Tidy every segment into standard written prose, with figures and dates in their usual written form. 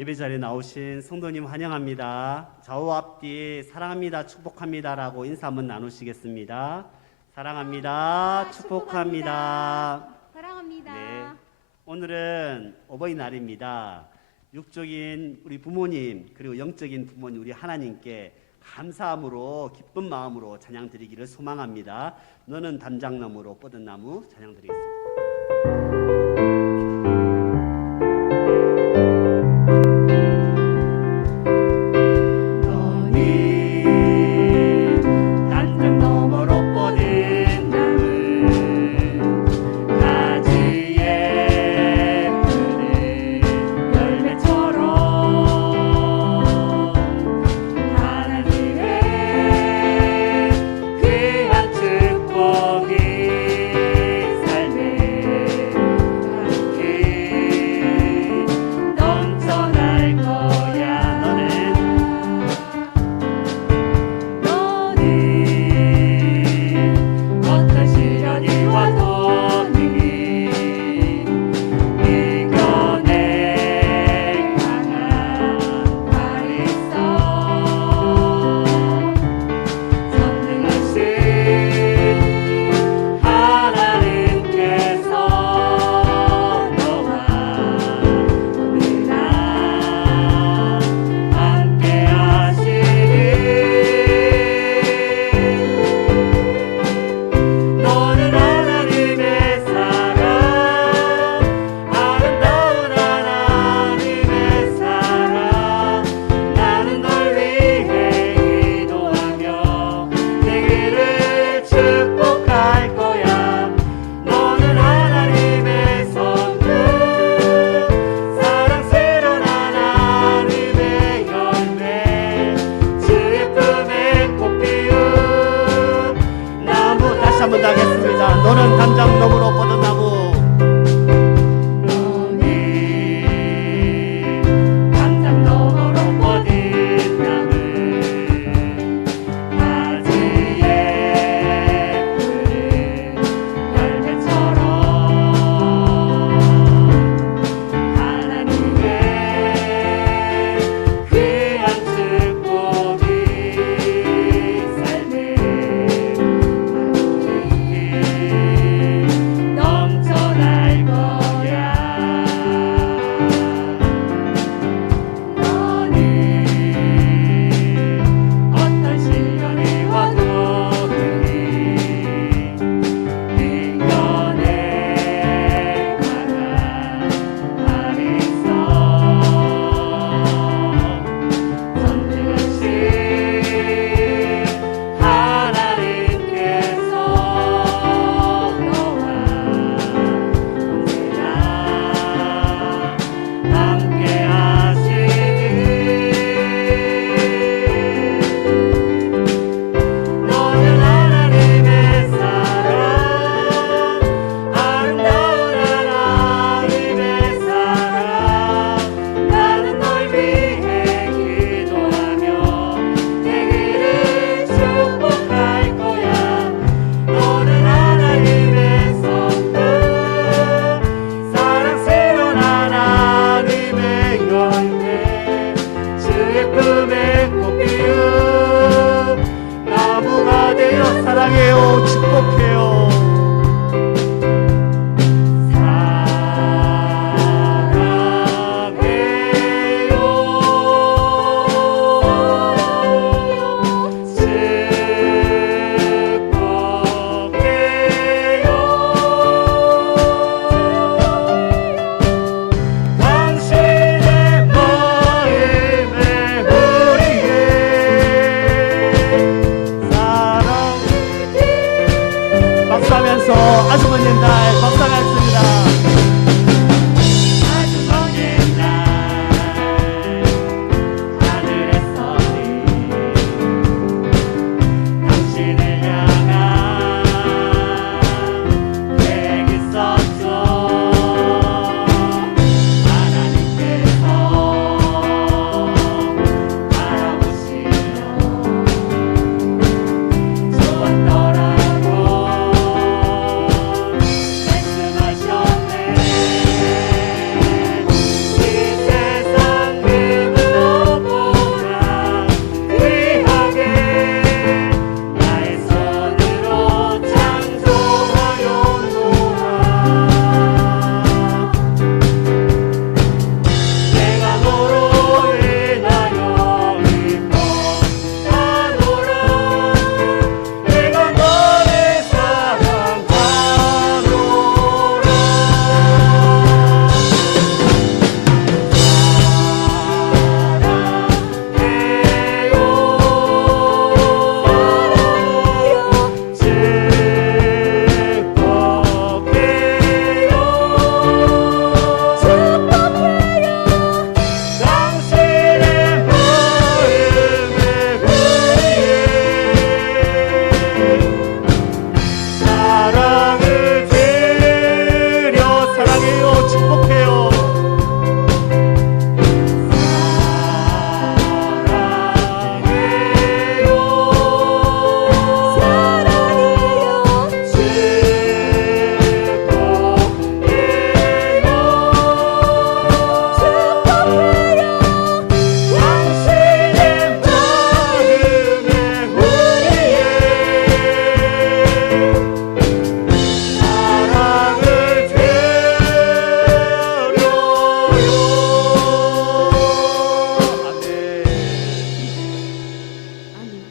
예배 자리에 나오신 성도님 환영합니다. 좌우 앞뒤 사랑합니다, 축복합니다라고 인사 한번 나누시겠습니다. 사랑합니다, 축복합니다. 사랑합니다. 네, 오늘은 어버이날입니다. 육적인 우리 부모님 그리고 영적인 부모님 우리 하나님께 감사함으로 기쁜 마음으로 찬양 드리기를 소망합니다. 너는 담장나무로 뻗은 나무 찬양 드리겠습니다. 삶의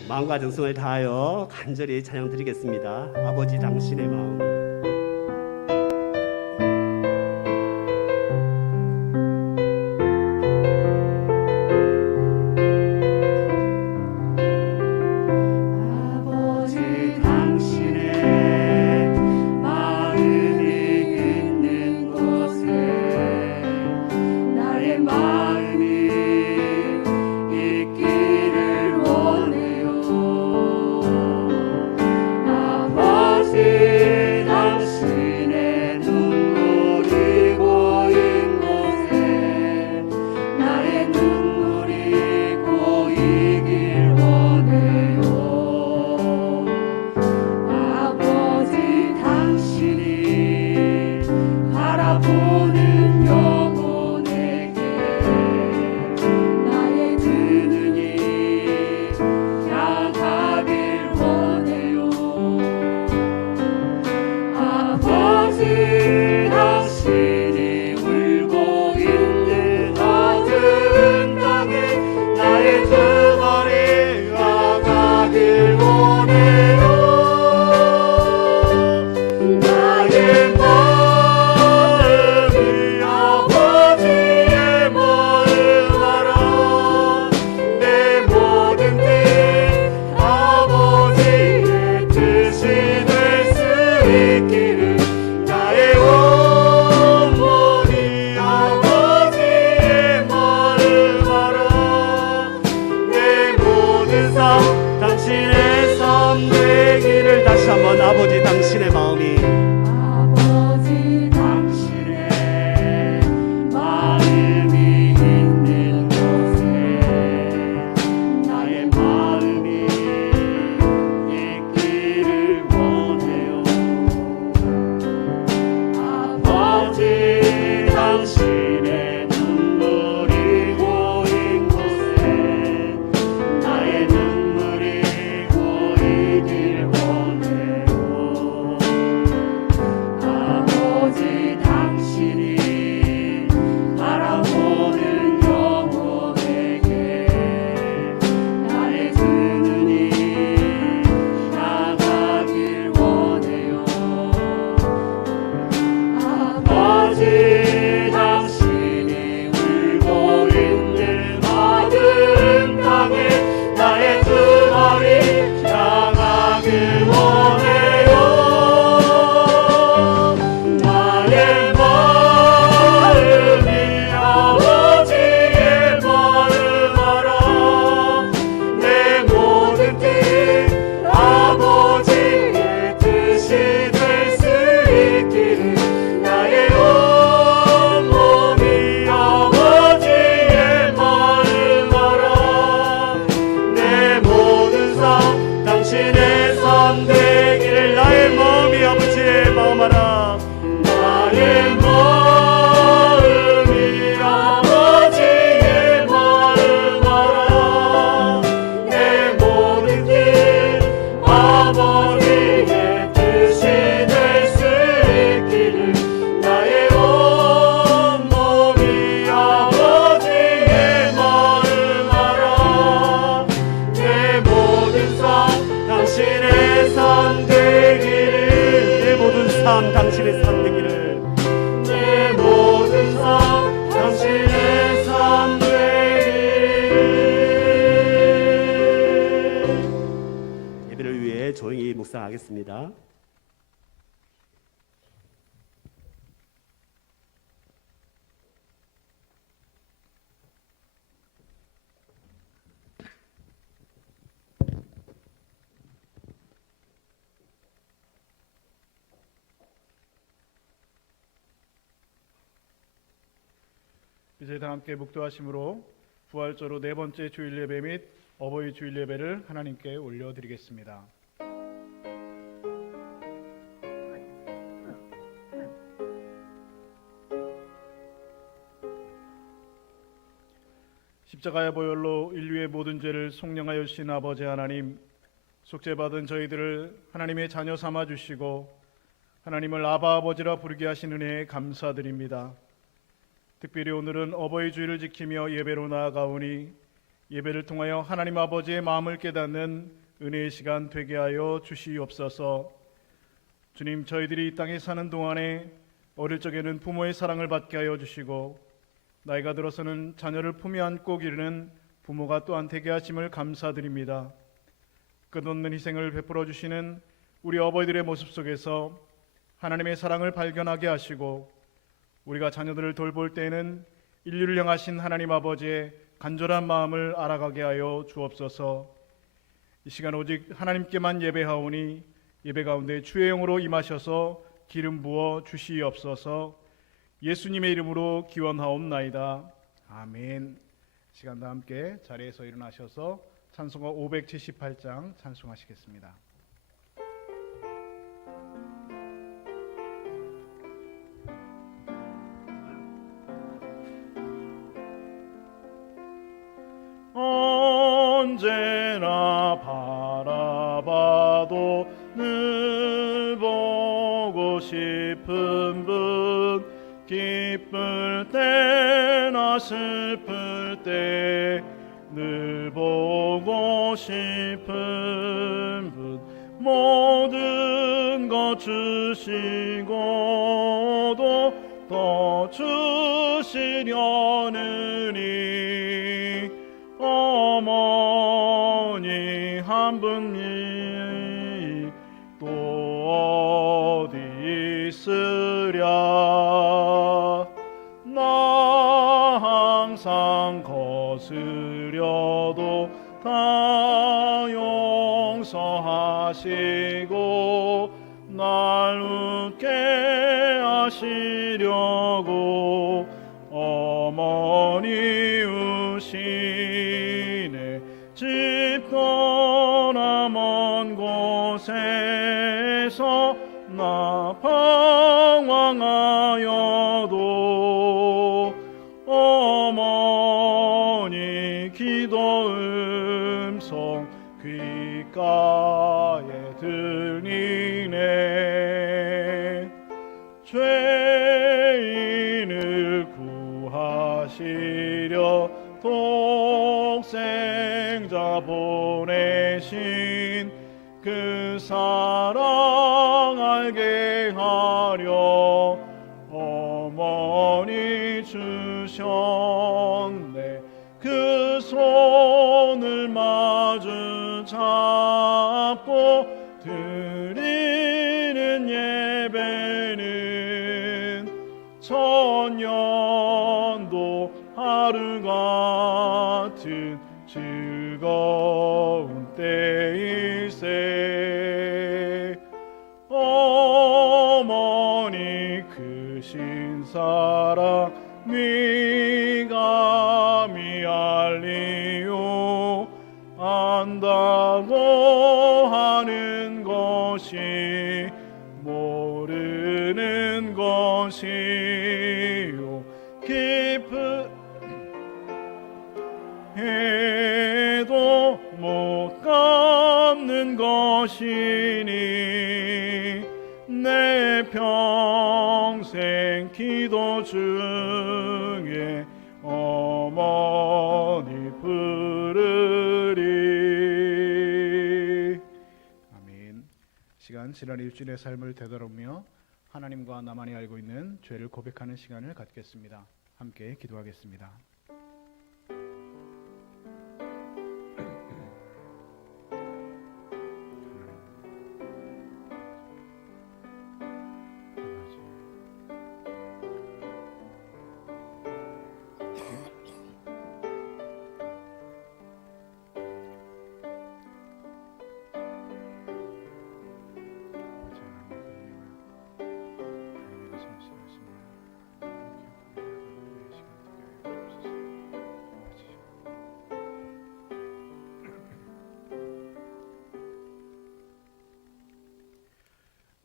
마음과 정성을 다하여 간절히 찬양 드리겠습니다. 아버지 당신의 마음. 아버지 당신의 마음이 아버지 당신의 마음이 있는 곳에 나의 마음이 있기를 원해요. 아버지 당신의 눈물이 고인 곳에 나의 눈물이 고이길 원해요. 아버지 당신이 바라보는 영혼에게 나의 두 눈이 향하길 원해요. 아버지 당신이 울고 있는 어두운 땅에 나의 두 머리 향하길 원해요. 나의 마음이 아버지의 마음 알아. 내 모든 뜻 아버지의 뜻이 될 수 있기를 나의 온 몸이 아버지의 마음 알아. 내 모든 삶 당신의 삶 되기를 나의 마음이 아버지의 마음 알아. 나의 마음이 아버지의 마음 알아. 내 모든 뜻 아버지의 뜻이 될 수 있기를 나의 온 몸이 아버지의 마음 알아. 내 모든 삶 당신의 삶 되기를 내 모든 삶 당신의 삶 되기를 내 모든 삶 당신의 삶 되기를. 예배를 위해 조용히 묵상하겠습니다. 이제 다 함께 묵도하심으로 부활절로 네 번째 주일 예배 및 어버이 주일 예배를 하나님께 올려드리겠습니다. 십자가의 보혈로 인류의 모든 죄를 속량하여 주신 아버지 하나님, 속죄받은 저희들을 하나님의 자녀 삼아 주시고 하나님을 아바 아버지라 부르게 하신 은혜에 감사드립니다. 특별히 오늘은 어버이 주일을 지키며 예배로 나아가오니 예배를 통하여 하나님 아버지의 마음을 깨닫는 은혜의 시간 되게 하여 주시옵소서. 주님, 저희들이 이 땅에 사는 동안에 어릴 적에는 부모의 사랑을 받게 하여 주시고 나이가 들어서는 자녀를 품에 안고 기르는 부모가 또한 되게 하심을 감사드립니다. 끝없는 희생을 베풀어 주시는 우리 어버이들의 모습 속에서 하나님의 사랑을 발견하게 하시고 우리가 자녀들을 돌볼 때에는 인류를 향하신 하나님 아버지의 간절한 마음을 알아가게 하여 주옵소서. 이 시간 오직 하나님께만 예배하오니 예배 가운데 주의 영으로 임하셔서 기름 부어 주시옵소서. 예수님의 이름으로 기원하옵나이다. 아멘. 시간 다 함께 자리에서 일어나셔서 찬송가 578장 찬송하시겠습니다. 언제나 바라봐도 늘 보고 싶은 분, 기쁠 때나 슬플 때 늘 보고 싶은 분, 모든 것 주시고도 더 주시려느니 어머니 한 분이 또 어디 있으랴. 나 항상 거스려도 다 용서하시고 날 웃게 하시려고 어머니 우시네. 집 떠나 먼 곳에서 나 방황하여도 어머니 기도 음성 귓가에 들리네. 죄인을 구하시려 독생자 보내신 그 사랑 알게 하려 어머니 주셨네. 그 손을 마주 잡고 드리는 예배는 천년도 하루 같은 즐거운 때일세. 어머니 크신 사랑 미감이 알리요. 안다고 하는 것이 모르는 것이요. 깊은 해도 못 갚는 것이니 내 평생 기도 중에 어머니 부르리. 아멘. 시간 지난 일주일의 삶을 되돌아보며 하나님과 나만이 알고 있는 죄를 고백하는 시간을 갖겠습니다. 함께 기도하겠습니다.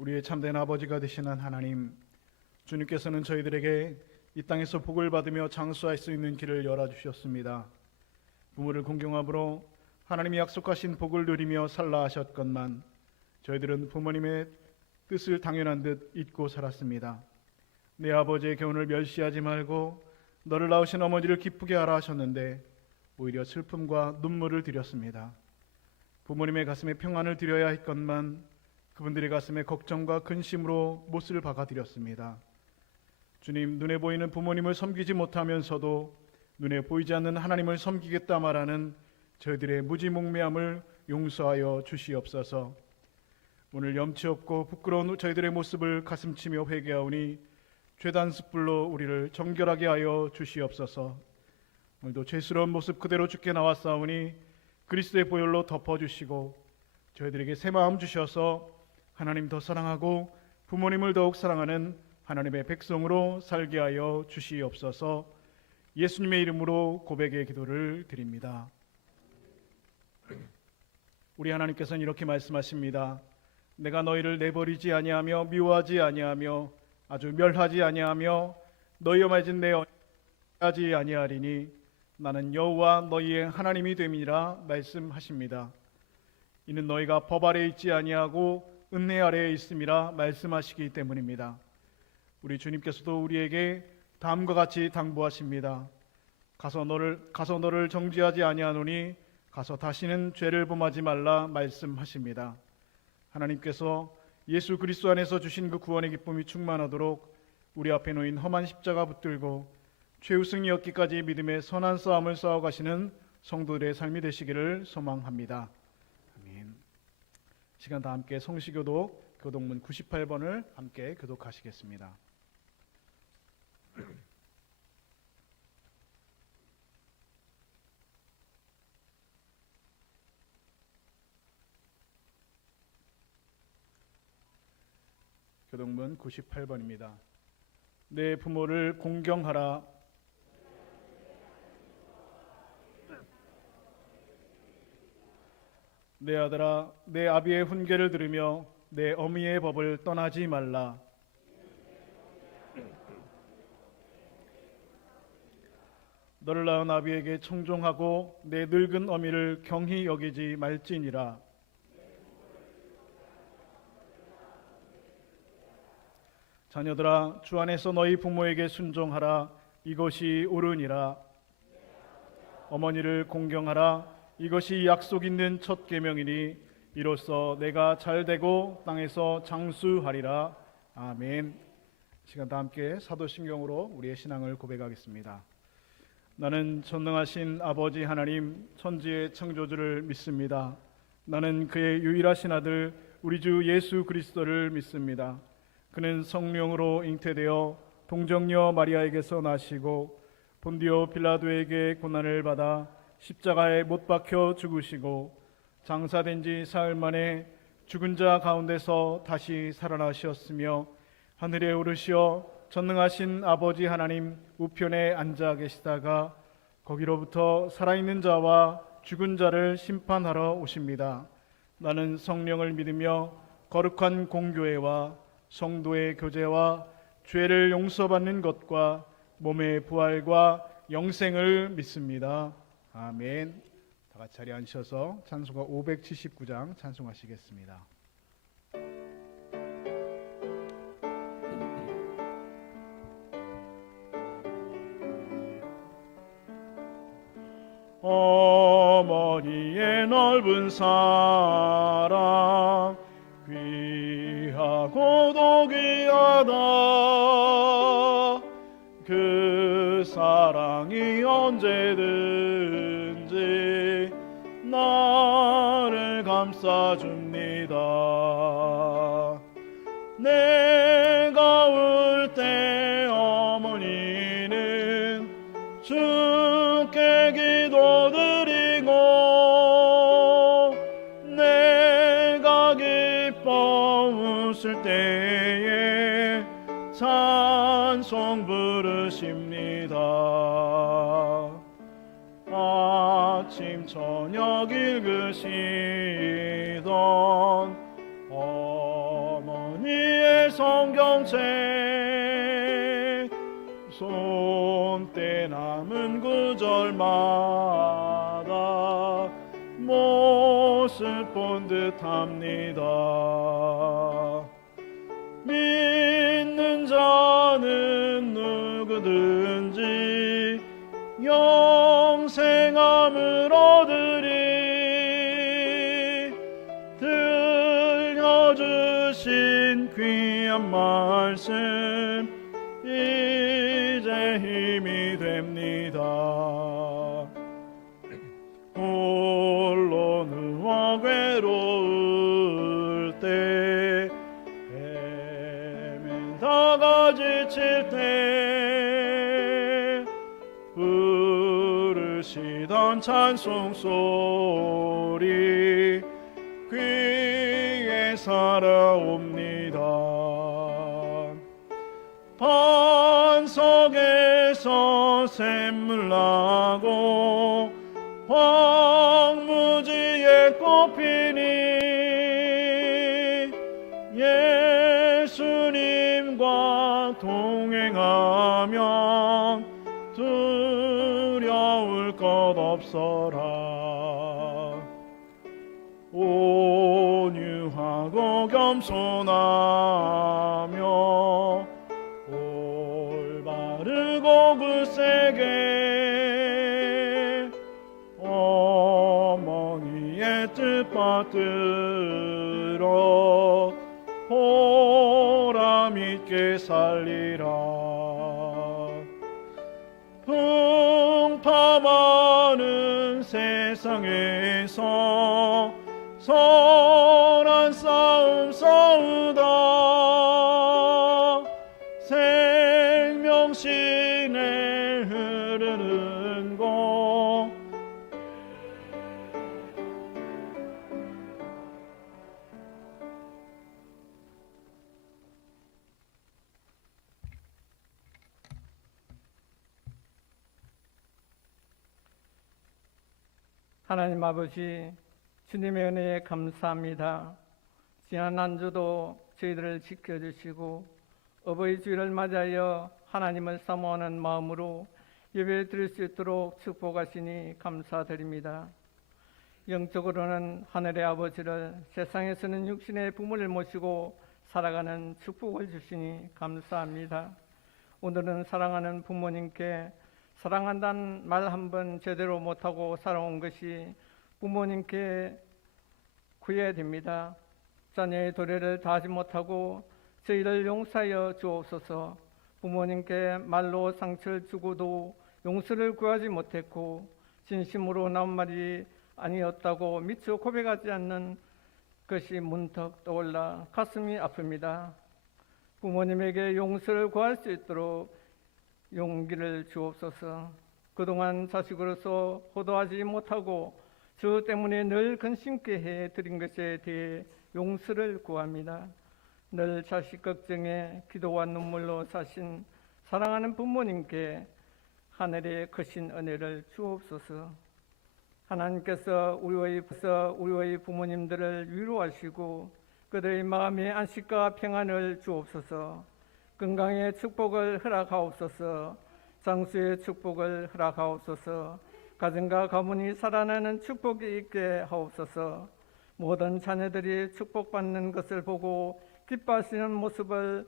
우리의 참된 아버지가 되시는 하나님, 주님께서는 저희들에게 이 땅에서 복을 받으며 장수할 수 있는 길을 열어주셨습니다. 부모를 공경함으로 하나님이 약속하신 복을 누리며 살라 하셨건만 저희들은 부모님의 뜻을 당연한 듯 잊고 살았습니다. 내 아버지의 교훈을 멸시하지 말고 너를 낳으신 어머니를 기쁘게 하라 하셨는데 오히려 슬픔과 눈물을 드렸습니다. 부모님의 가슴에 평안을 드려야 했건만 그분들의 가슴에 걱정과 근심으로 못을 박아드렸습니다. 주님, 눈에 보이는 부모님을 섬기지 못하면서도 눈에 보이지 않는 하나님을 섬기겠다 말하는 저희들의 무지몽매함을 용서하여 주시옵소서. 오늘 염치 없고 부끄러운 저희들의 모습을 가슴치며 회개하오니 죄단 숯불로 우리를 정결하게 하여 주시옵소서. 오늘도 죄스러운 모습 그대로 주께 나왔사오니 그리스도의 보혈로 덮어주시고 저희들에게 새 마음 주셔서 하나님 더 사랑하고 부모님을 더욱 사랑하는 하나님의 백성으로 살게 하여 주시옵소서. 예수님의 이름으로 고백의 기도를 드립니다. 우리 하나님께서는 이렇게 말씀하십니다. 내가 너희를 내버리지 아니하며 미워하지 아니하며 아주 멸하지 아니하며 너희와 맺은 내 언약을 하지 아니하리니 나는 여호와 너희의 하나님이 됨이니라 말씀하십니다. 이는 너희가 법 아래에 있지 아니하고 은혜 아래에 있음이라 말씀하시기 때문입니다. 우리 주님께서도 우리에게 다음과 같이 당부하십니다. 가서 너를 정죄하지 아니하노니 가서 다시는 죄를 범하지 말라 말씀하십니다. 하나님께서 예수 그리스도 안에서 주신 그 구원의 기쁨이 충만하도록 우리 앞에 놓인 험한 십자가 붙들고 최우승이 얻기까지 믿음의 선한 싸움을 싸워가시는 성도들의 삶이 되시기를 소망합니다. 아멘. 시간 다 함께 성시교독 교독문 98번을 함께 교독하시겠습니다. 교독문 98번입니다. 내 부모를 공경하라. 내 아들아, 내 아비의 훈계를 들으며 내 어미의 법을 떠나지 말라. 너를 낳은 아비에게 청종하고 내 늙은 어미를 경히 여기지 말지니라. 자녀들아, 주 안에서 너희 부모에게 순종하라. 이것이 옳으니라. 어머니를 공경하라. 이것이 약속 있는 첫 계명이니 이로써 내가 잘되고 땅에서 장수하리라. 아멘. 시간 다 함께 사도신경으로 우리의 신앙을 고백하겠습니다. 나는 전능하신 아버지 하나님 천지의 창조주를 믿습니다. 나는 그의 유일하신 아들 우리 주 예수 그리스도를 믿습니다. 그는 성령으로 잉태되어 동정녀 마리아에게서 나시고 본디오 빌라도에게 고난을 받아 십자가에 못 박혀 죽으시고 장사된 지 사흘 만에 죽은 자 가운데서 다시 살아나셨으며 하늘에 오르시어 전능하신 아버지 하나님 우편에 앉아 계시다가 거기로부터 살아있는 자와 죽은 자를 심판하러 오십니다. 나는 성령을 믿으며 거룩한 공교회와 성도의 교제와 죄를 용서받는 것과 몸의 부활과 영생을 믿습니다. 아멘. 다 같이 자리에 앉으셔서 찬송가 579장 찬송하시겠습니다. 어머니의 넓은 사랑 귀하고도 귀하다. 그 사랑이 언제든지 나를 감싸줍니다. 내가 울 때 어머니는 주께 기도드리고 내가 기뻐 웃을 때에 찬송 부르십니다. 아침 저녁 읽으시던 어머니의 성경책 손때 남은 구절마다 모습 본 듯합니다. 믿는 자는 누구든지 영생함을 얻으리. 주신 귀한 말씀 이제 힘이 됩니다. 홀로 누워 괴로울 때 헤매다가 지칠 때 부르시던 찬송 소리 귀에 살아옵니다. 반석에서 샘물 나고 황무지에 꽃피니 예수님과 동행하면 두려울 것 없어라. 온유하고 겸손하며 올바르고 굳세게 어머니의 뜻 받들어 보람 있게 살리라. 풍파많은 세상에서 선한 싸움 싸우다 생명신에 흐르는 곳 하나님 아버지, 주님의 은혜에 감사합니다. 지난 한 주도 저희들을 지켜주시고 어버이 주일을 맞이하여 하나님을 사모하는 마음으로 예배 드릴 수 있도록 축복하시니 감사드립니다. 영적으로는 하늘의 아버지를, 세상에서는 육신의 부모를 모시고 살아가는 축복을 주시니 감사합니다. 오늘은 사랑하는 부모님께 사랑한다는 말 한 번 제대로 못하고 살아온 것이 부모님께 구해야 됩니다. 자녀의 도래를 다하지 못하고 저희를 용서하여 주옵소서. 부모님께 말로 상처를 주고도 용서를 구하지 못했고 진심으로 나온 말이 아니었다고 미처 고백하지 않는 것이 문득 떠올라 가슴이 아픕니다. 부모님에게 용서를 구할 수 있도록 용기를 주옵소서. 그동안 자식으로서 호도하지 못하고 저 때문에 늘 근심케 해드린 것에 대해 용서를 구합니다. 늘 자식 걱정에 기도와 눈물로 사신 사랑하는 부모님께 하늘의 크신 은혜를 주옵소서. 하나님께서 우리의 부모님들을 위로하시고 그들의 마음에 안식과 평안을 주옵소서. 건강의 축복을 허락하옵소서. 장수의 축복을 허락하옵소서. 가정과 가문이 살아나는 축복이 있게 하옵소서. 모든 자녀들이 축복받는 것을 보고 기뻐하시는 모습을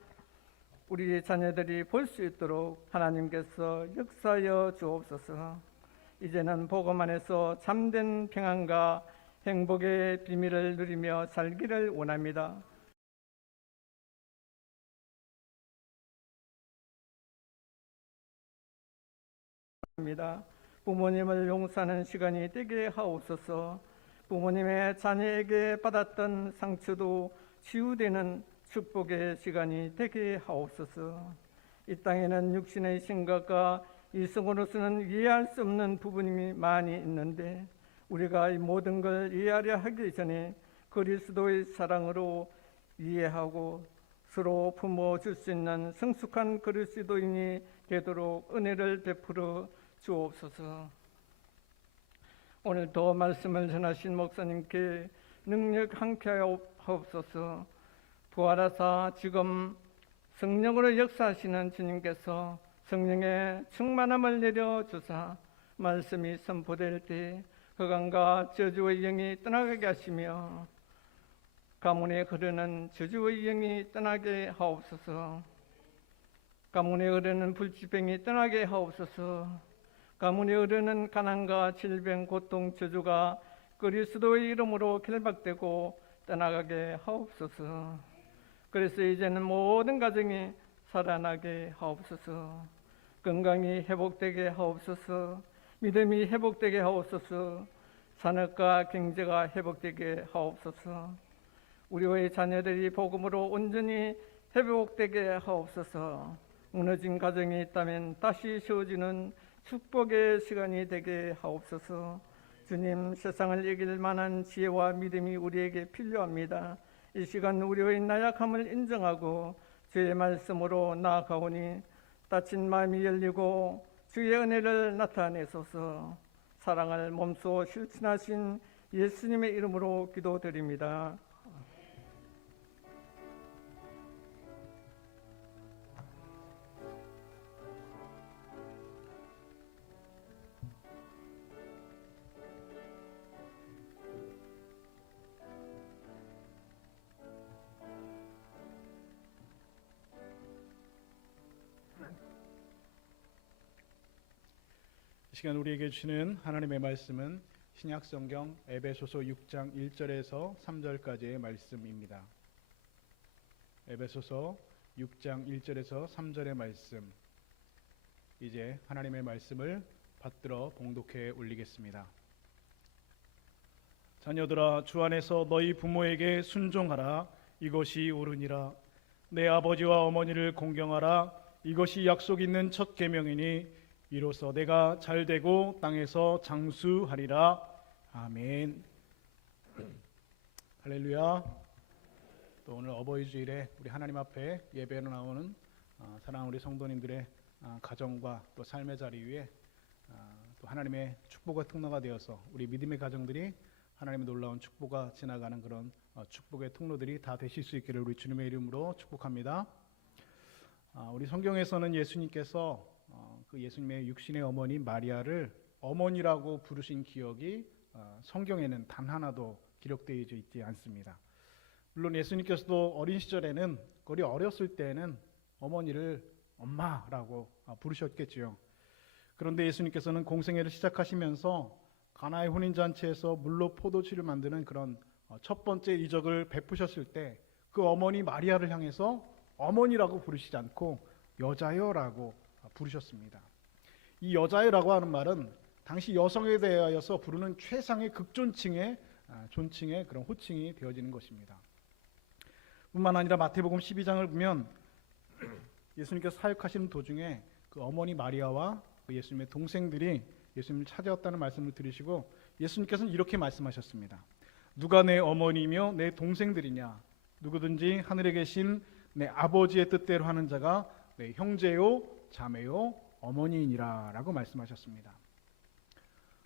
우리 자녀들이 볼 수 있도록 하나님께서 역사하여 주옵소서. 이제는 복음 안에서 참된 평안과 행복의 비밀을 누리며 살기를 원합니다. 부모님을 용서하는 시간이 되게 하옵소서. 부모님의 자녀에게 받았던 상처도 치유되는 축복의 시간이 되게 하옵소서. 이 땅에는 육신의 생각과 이성으로서는 이해할 수 없는 부분이 많이 있는데 우리가 이 모든 걸 이해하려 하기 전에 그리스도의 사랑으로 이해하고 서로 품어줄 수 있는 성숙한 그리스도인이 되도록 은혜를 베풀어 주옵소서. 오늘도 말씀을 전하신 목사님께 능력 함께 하옵소서. 부활하사 지금 성령으로 역사하시는 주님께서 성령의 충만함을 내려주사 말씀이 선포될 때 흑암과 저주의 영이 떠나게 하시며 가문에 흐르는 저주의 영이 떠나게 하옵소서. 가문에 흐르는 불치병이 떠나게 하옵소서. 가문에 흐르는 가난과 질병, 고통, 저주가 그리스도의 이름으로 결박되고 떠나가게 하옵소서. 그래서 이제는 모든 가정이 살아나게 하옵소서. 건강이 회복되게 하옵소서. 믿음이 회복되게 하옵소서. 산업과 경제가 회복되게 하옵소서. 우리의 자녀들이 복음으로 온전히 회복되게 하옵소서. 무너진 가정이 있다면 다시 세워지는 축복의 시간이 되게 하옵소서. 주님, 세상을 이길 만한 지혜와 믿음이 우리에게 필요합니다. 이 시간 우리의 나약함을 인정하고 주의 말씀으로 나아가오니 닫힌 마음이 열리고 주의 은혜를 나타내소서. 사랑을 몸소 실천하신 예수님의 이름으로 기도드립니다. 이 시간 우리에게 주시는 하나님의 말씀은 신약성경 에베소서 6장 1절에서 3절까지의 말씀입니다. 에베소서 6장 1절에서 3절의 말씀, 이제 하나님의 말씀을 받들어 봉독해 올리겠습니다. 자녀들아, 주 안에서 너희 부모에게 순종하라. 이것이 옳으니라. 내 아버지와 어머니를 공경하라. 이것이 약속 있는 첫 계명이니 이로써 내가 잘되고 땅에서 장수하리라. 아멘. 할렐루야. 또 오늘 어버이 주일에 우리 하나님 앞에 예배로 나오는 사랑하는 우리 성도님들의 가정과 또 삶의 자리 위에 또 하나님의 축복의 통로가 되어서 우리 믿음의 가정들이 하나님의 놀라운 축복과 지나가는 그런 축복의 통로들이 다 되실 수 있기를 우리 주님의 이름으로 축복합니다. 우리 성경에서는 예수님께서 그 예수님의 육신의 어머니 마리아를 어머니라고 부르신 기억이 성경에는 단 하나도 기록되어 있지 않습니다. 물론 예수님께서도 어린 시절에는, 거리 어렸을 때는 어머니를 엄마라고 부르셨겠지요. 그런데 예수님께서는 공생애를 시작하시면서 가나의 혼인잔치에서 물로 포도주를 만드는 그런 첫 번째 이적을 베푸셨을 때 그 어머니 마리아를 향해서 어머니라고 부르시지 않고 여자여라고 부르셨습니다. 이 여자여라고 하는 말은 당시 여성에 대하여서 부르는 최상의 극존칭의 존칭의 그런 호칭이 되어지는 것입니다. 뿐만 아니라 마태복음 12장을 보면 예수님께서 사역하시는 도중에 그 어머니 마리아와 그 예수님의 동생들이 예수님을 찾아왔다는 말씀을 들으시고 예수님께서는 이렇게 말씀하셨습니다. 누가 내 어머니며 내 동생들이냐? 누구든지 하늘에 계신 내 아버지의 뜻대로 하는 자가 내 형제요 자매요 어머니이니라 라고 말씀하셨습니다.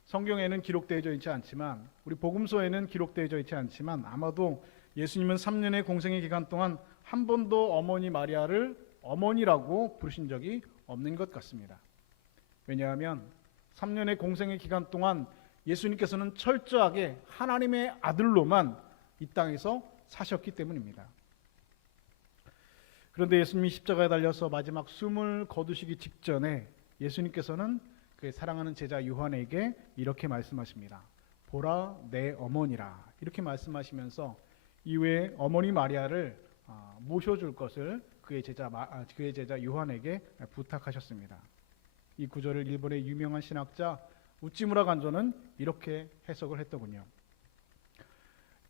성경에는 기록되어져 있지 않지만, 우리 복음서에는 기록되어져 있지 않지만 아마도 예수님은 3년의 공생의 기간 동안 한 번도 어머니 마리아를 어머니라고 부르신 적이 없는 것 같습니다. 왜냐하면 3년의 공생의 기간 동안 예수님께서는 철저하게 하나님의 아들로만 이 땅에서 사셨기 때문입니다. 그런데 예수님이 십자가에 달려서 마지막 숨을 거두시기 직전에 예수님께서는 그의 사랑하는 제자 요한에게 이렇게 말씀하십니다. 보라 내 어머니라. 이렇게 말씀하시면서 이후에 어머니 마리아를 모셔줄 것을 그의 제자 요한에게 부탁하셨습니다. 이 구절을 일본의 유명한 신학자 우찌무라 간조는 이렇게 해석을 했더군요.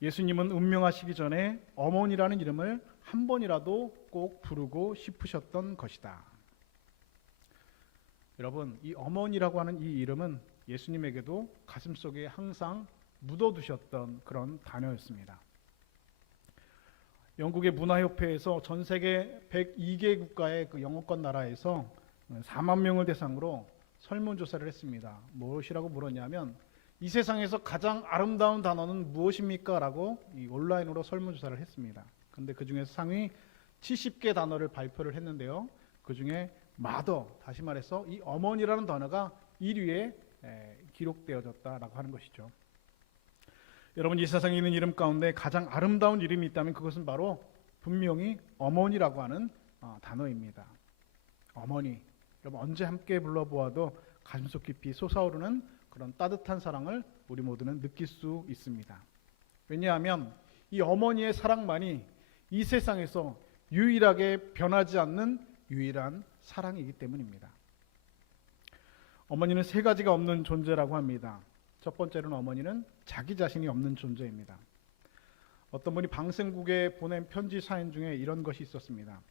예수님은 운명하시기 전에 어머니라는 이름을 한 번이라도 꼭 부르고 싶으셨던 것이다. 여러분, 이 어머니라고 하는 이 이름은 예수님에게도 가슴속에 항상 묻어두셨던 그런 단어였습니다. 영국의 문화협회에서 전 세계 102개 국가의 그 영어권 나라에서 4만 명을 대상으로 설문조사를 했습니다. 무엇이라고 물었냐면 이 세상에서 가장 아름다운 단어는 무엇입니까? 라고 이 온라인으로 설문조사를 했습니다. 그런데 그 중에서 상위 70개 단어를 발표를 했는데요. 그 중에 마더, 다시 말해서 이 어머니라는 단어가 1위에 기록되어졌다라고 하는 것이죠. 여러분, 이 세상에 있는 이름 가운데 가장 아름다운 이름이 있다면 그것은 바로 분명히 어머니라고 하는 단어입니다. 어머니, 여러분 언제 함께 불러보아도 가슴속 깊이 솟아오르는 그런 따뜻한 사랑을 우리 모두는 느낄 수 있습니다. 왜냐하면 이 어머니의 사랑만이 이 세상에서 유일하게 변하지 않는 유일한 사랑이기 때문입니다. 어머니는 세 가지가 없는 존재라고 합니다. 첫 번째로는 어머니는 자기 자신이 없는 존재입니다. 어떤 분이 방송국에 보낸 편지 사연 중에 이런 것이 있었습니다.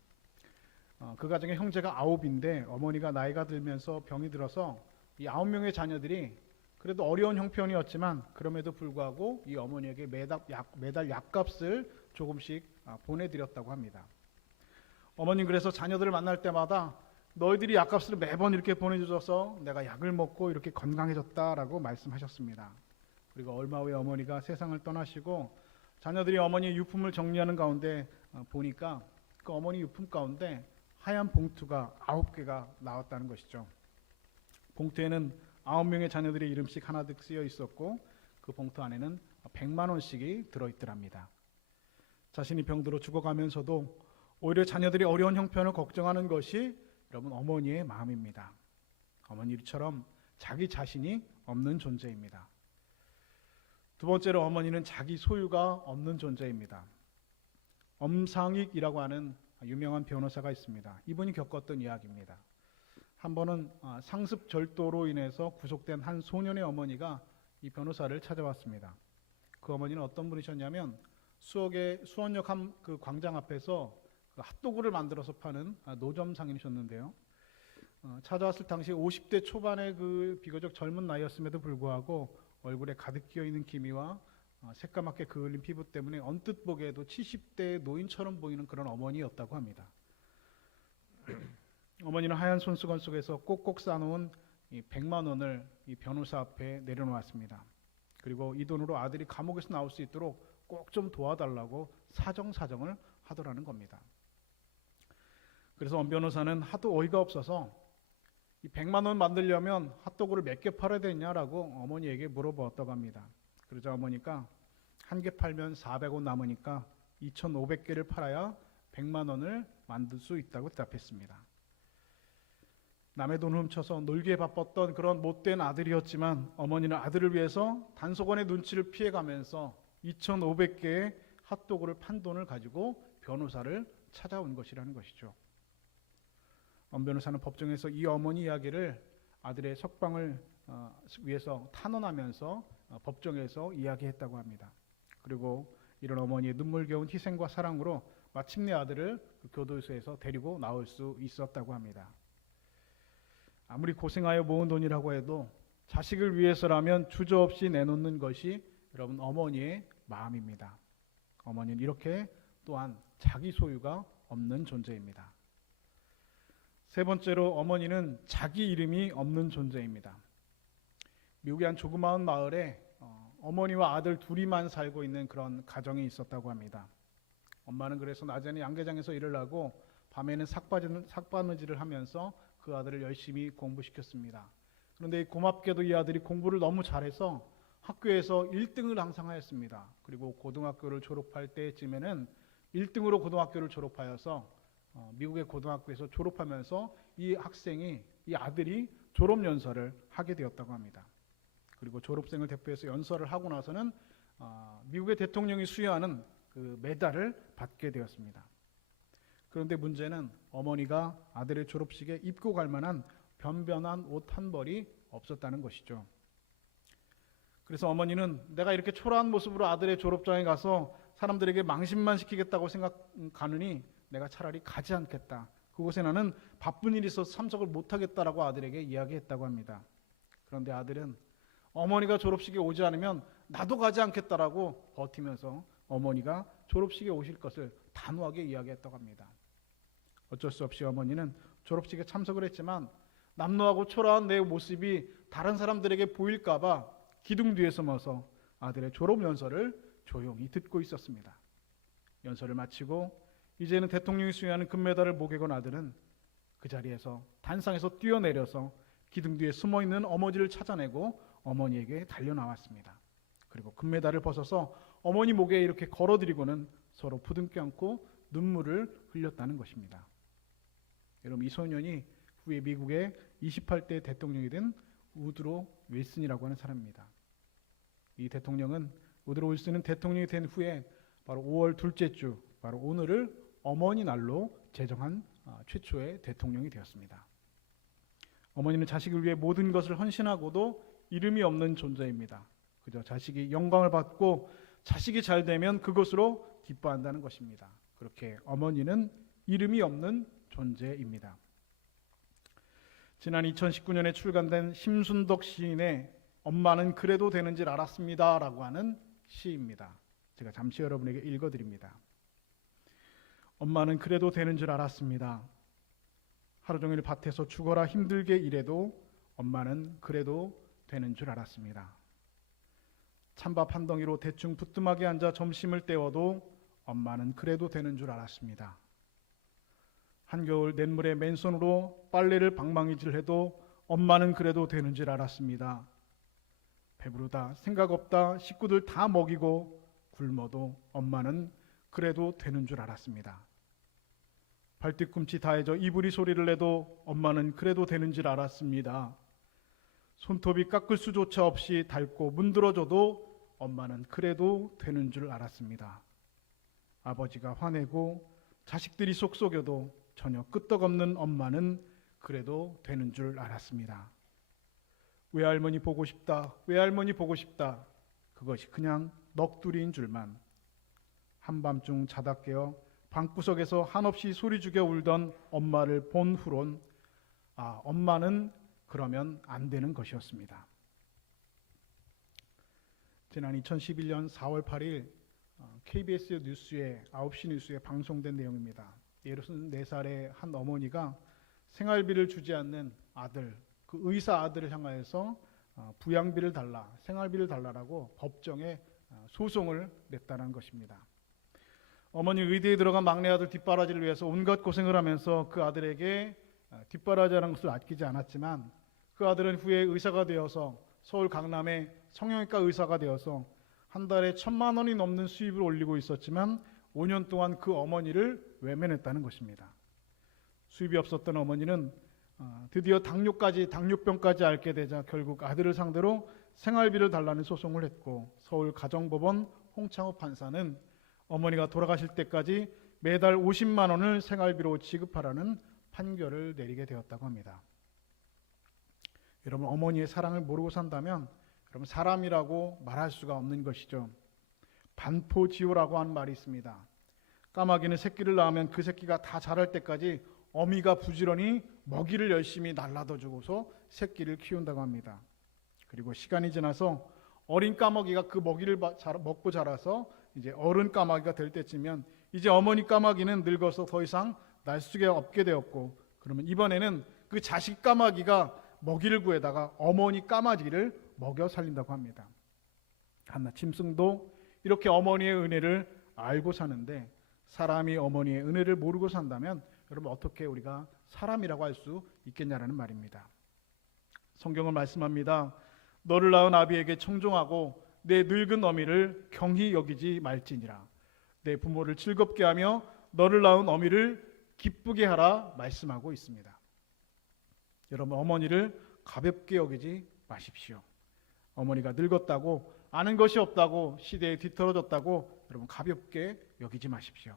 그 가정에 형제가 9인데 어머니가 나이가 들면서 병이 들어서 이 9명의 자녀들이 그래도 어려운 형편이었지만 그럼에도 불구하고 이 어머니에게 매달 약값을 조금씩 보내드렸다고 합니다. 어머니는 그래서 자녀들을 만날 때마다 너희들이 약값을 매번 이렇게 보내주셔서 내가 약을 먹고 이렇게 건강해졌다라고 말씀하셨습니다. 그리고 얼마 후에 어머니가 세상을 떠나시고 자녀들이 어머니의 유품을 정리하는 가운데 보니까 그 어머니 유품 가운데 하얀 봉투가 9개가 나왔다는 것이죠. 봉투에는 9명의 자녀들의 이름씩 하나씩 쓰여 있었고 그 봉투 안에는 100만 원씩이 들어있더랍니다. 자신이 병들어 죽어가면서도 오히려 자녀들이 어려운 형편을 걱정하는 것이 여러분 어머니의 마음입니다. 어머니처럼 자기 자신이 없는 존재입니다. 두 번째로 어머니는 자기 소유가 없는 존재입니다. 엄상익이라고 하는 유명한 변호사가 있습니다. 이분이 겪었던 이야기입니다. 한 번은 상습 절도로 인해서 구속된 한 소년의 어머니가 이 변호사를 찾아왔습니다. 그 어머니는 어떤 분이셨냐면 수원역 그 광장 앞에서 그 핫도그를 만들어서 파는 노점 상인이셨는데요. 찾아왔을 당시 50대 초반의 그 비교적 젊은 나이였음에도 불구하고 얼굴에 가득 끼어 있는 기미와 새까맣게 그을린 피부 때문에 언뜻 보기에도 70대 노인처럼 보이는 그런 어머니였다고 합니다. 어머니는 하얀 손수건 속에서 꼭꼭 싸놓은 이 100만 원을 이 변호사 앞에 내려놓았습니다. 그리고 이 돈으로 아들이 감옥에서 나올 수 있도록 꼭 좀 도와달라고 사정을 하더라는 겁니다. 그래서 엄 변호사는 하도 어이가 없어서 이 100만 원 만들려면 핫도그를 몇 개 팔아야 되냐라고 어머니에게 물어보았다고 합니다. 그러자 어머니가 한 개 팔면 400원 남으니까 2,500개를 팔아야 100만 원을 만들 수 있다고 대답했습니다. 남의 돈을 훔쳐서 놀기에 바빴던 그런 못된 아들이었지만 어머니는 아들을 위해서 단속원의 눈치를 피해가면서 2,500개의 핫도그를 판 돈을 가지고 변호사를 찾아온 것이라는 것이죠. 엄 변호사는 법정에서 이 어머니 이야기를 아들의 석방을 위해서 탄원하면서 법정에서 이야기했다고 합니다. 그리고 이런 어머니의 눈물겨운 희생과 사랑으로 마침내 아들을 그 교도소에서 데리고 나올 수 있었다고 합니다. 아무리 고생하여 모은 돈이라고 해도 자식을 위해서라면 주저없이 내놓는 것이 여러분 어머니의 마음입니다. 어머니는 이렇게 또한 자기 소유가 없는 존재입니다. 세 번째로 어머니는 자기 이름이 없는 존재입니다. 미국의 한 조그마한 마을에 어머니와 아들 둘이만 살고 있는 그런 가정이 있었다고 합니다. 엄마는 그래서 낮에는 양계장에서 일을 하고 밤에는 삭바느질을 하면서 그 아들을 열심히 공부시켰습니다. 그런데 고맙게도 이 아들이 공부를 너무 잘해서 학교에서 1등을 항상 하였습니다. 그리고 고등학교를 졸업할 때쯤에는 1등으로 고등학교를 졸업하여서 미국의 고등학교에서 졸업하면서 이 아들이 졸업연설을 하게 되었다고 합니다. 그리고 졸업생을 대표해서 연설을 하고 나서는 미국의 대통령이 수여하는 그 메달을 받게 되었습니다. 그런데 문제는 어머니가 아들의 졸업식에 입고 갈 만한 변변한 옷 한 벌이 없었다는 것이죠. 그래서 어머니는 내가 이렇게 초라한 모습으로 아들의 졸업장에 가서 사람들에게 망신만 시키겠다고 생각하느니 내가 차라리 가지 않겠다. 그곳에 나는 바쁜 일이 있어서 참석을 못하겠다라고 아들에게 이야기했다고 합니다. 그런데 아들은 어머니가 졸업식에 오지 않으면 나도 가지 않겠다라고 버티면서 어머니가 졸업식에 오실 것을 단호하게 이야기했다고 합니다. 어쩔 수 없이 어머니는 졸업식에 참석을 했지만 남노하고 초라한 내 모습이 다른 사람들에게 보일까봐 기둥 뒤에 숨어서 아들의 졸업 연설을 조용히 듣고 있었습니다. 연설을 마치고 이제는 대통령이 수여하는 금메달을 목에 건 아들은 그 자리에서 단상에서 뛰어내려서 기둥 뒤에 숨어있는 어머니를 찾아내고 어머니에게 달려나왔습니다. 그리고 금메달을 벗어서 어머니 목에 이렇게 걸어드리고는 서로 부둥켜 안고 눈물을 흘렸다는 것입니다. 여러분, 이 소년이 후에 미국의 28대 대통령이 된 우드로 윌슨이라고 하는 사람입니다. 이 대통령은 우드로 윌슨은 대통령이 된 후에 바로 5월 둘째 주 바로 오늘을 어머니 날로 제정한 최초의 대통령이 되었습니다. 어머니는 자식을 위해 모든 것을 헌신하고도 이름이 없는 존재입니다. 그저 자식이 영광을 받고 자식이 잘 되면 그것으로 기뻐한다는 것입니다. 그렇게 어머니는 이름이 없는 존재입니다. 지난 2019년에 출간된 심순덕 시인의 엄마는 그래도 되는 줄 알았습니다 라고 하는 시입니다. 제가 잠시 여러분에게 읽어드립니다. 엄마는 그래도 되는 줄 알았습니다. 하루 종일 밭에서 죽어라 힘들게 일해도 엄마는 그래도 되는 줄 알았습니다. 찬밥 한 덩이로 대충 부뚜막에 앉아 점심을 때워도 엄마는 그래도 되는 줄 알았습니다. 한겨울 냇물에 맨손으로 빨래를 방망이질해도 엄마는 그래도 되는 줄 알았습니다. 배부르다 생각 없다 식구들 다 먹이고 굶어도 엄마는 그래도 되는 줄 알았습니다. 발뒤꿈치 다해져 이불이 소리를 내도 엄마는 그래도 되는 줄 알았습니다. 손톱이 깎을 수조차 없이 닳고 문드러져도 엄마는 그래도 되는 줄 알았습니다. 아버지가 화내고 자식들이 속속여도 전혀 끄떡없는 엄마는 그래도 되는 줄 알았습니다. 외할머니 보고 싶다, 외할머니 보고 싶다. 그것이 그냥 넋두리인 줄만. 한밤중 자다 깨어 방구석에서 한없이 소리 죽여 울던 엄마를 본 후론 엄마는 그러면 안 되는 것이었습니다. 지난 2011년 4월 8일 KBS 뉴스에 9시 뉴스에 방송된 내용입니다. 64살의 한 어머니가 생활비를 주지 않는 아들, 그 의사 아들을 향하여서 부양비를 달라, 생활비를 달라라고 법정에 소송을 냈다는 것입니다. 어머니 의대에 들어간 막내 아들 뒷바라지를 위해서 온갖 고생을 하면서 그 아들에게 뒷바라지하는 것을 아끼지 않았지만 그 아들은 후에 의사가 되어서 서울 강남의 성형외과 의사가 되어서 한 달에 1,000만 원이 넘는 수입을 올리고 있었지만 5년 동안 그 어머니를 외면했다는 것입니다. 수입이 없었던 어머니는 드디어 당뇨병까지 앓게 되자 결국 아들을 상대로 생활비를 달라는 소송을 했고 서울 가정법원 홍창호 판사는 어머니가 돌아가실 때까지 매달 50만 원을 생활비로 지급하라는 판결을 내리게 되었다고 합니다. 여러분, 어머니의 사랑을 모르고 산다면 여러분 사람이라고 말할 수가 없는 것이죠. 반포지호라고 하는 말이 있습니다. 까마귀는 새끼를 낳으면 그 새끼가 다 자랄 때까지 어미가 부지런히 먹이를 열심히 날라더 주고서 새끼를 키운다고 합니다. 그리고 시간이 지나서 어린 까마귀가 그 먹이를 먹고 자라서 이제 어른 까마귀가 될 때쯤이면 이제 어머니 까마귀는 늙어서 더 이상 날 수가 없게 되었고, 그러면 이번에는 그 자식 까마귀가 먹이를 구해다가 어머니 까마귀를 먹여 살린다고 합니다. 한낱 짐승도 이렇게 어머니의 은혜를 알고 사는데 사람이 어머니의 은혜를 모르고 산다면 여러분 어떻게 우리가 사람이라고 할 수 있겠냐라는 말입니다. 성경은 말씀합니다. 너를 낳은 아비에게 청종하고 내 늙은 어미를 경히 여기지 말지니라. 내 부모를 즐겁게 하며 너를 낳은 어미를 기쁘게 하라 말씀하고 있습니다. 여러분 어머니를 가볍게 여기지 마십시오. 어머니가 늙었다고 아는 것이 없다고 시대에 뒤떨어졌다고 여러분 가볍게 여기지 마십시오.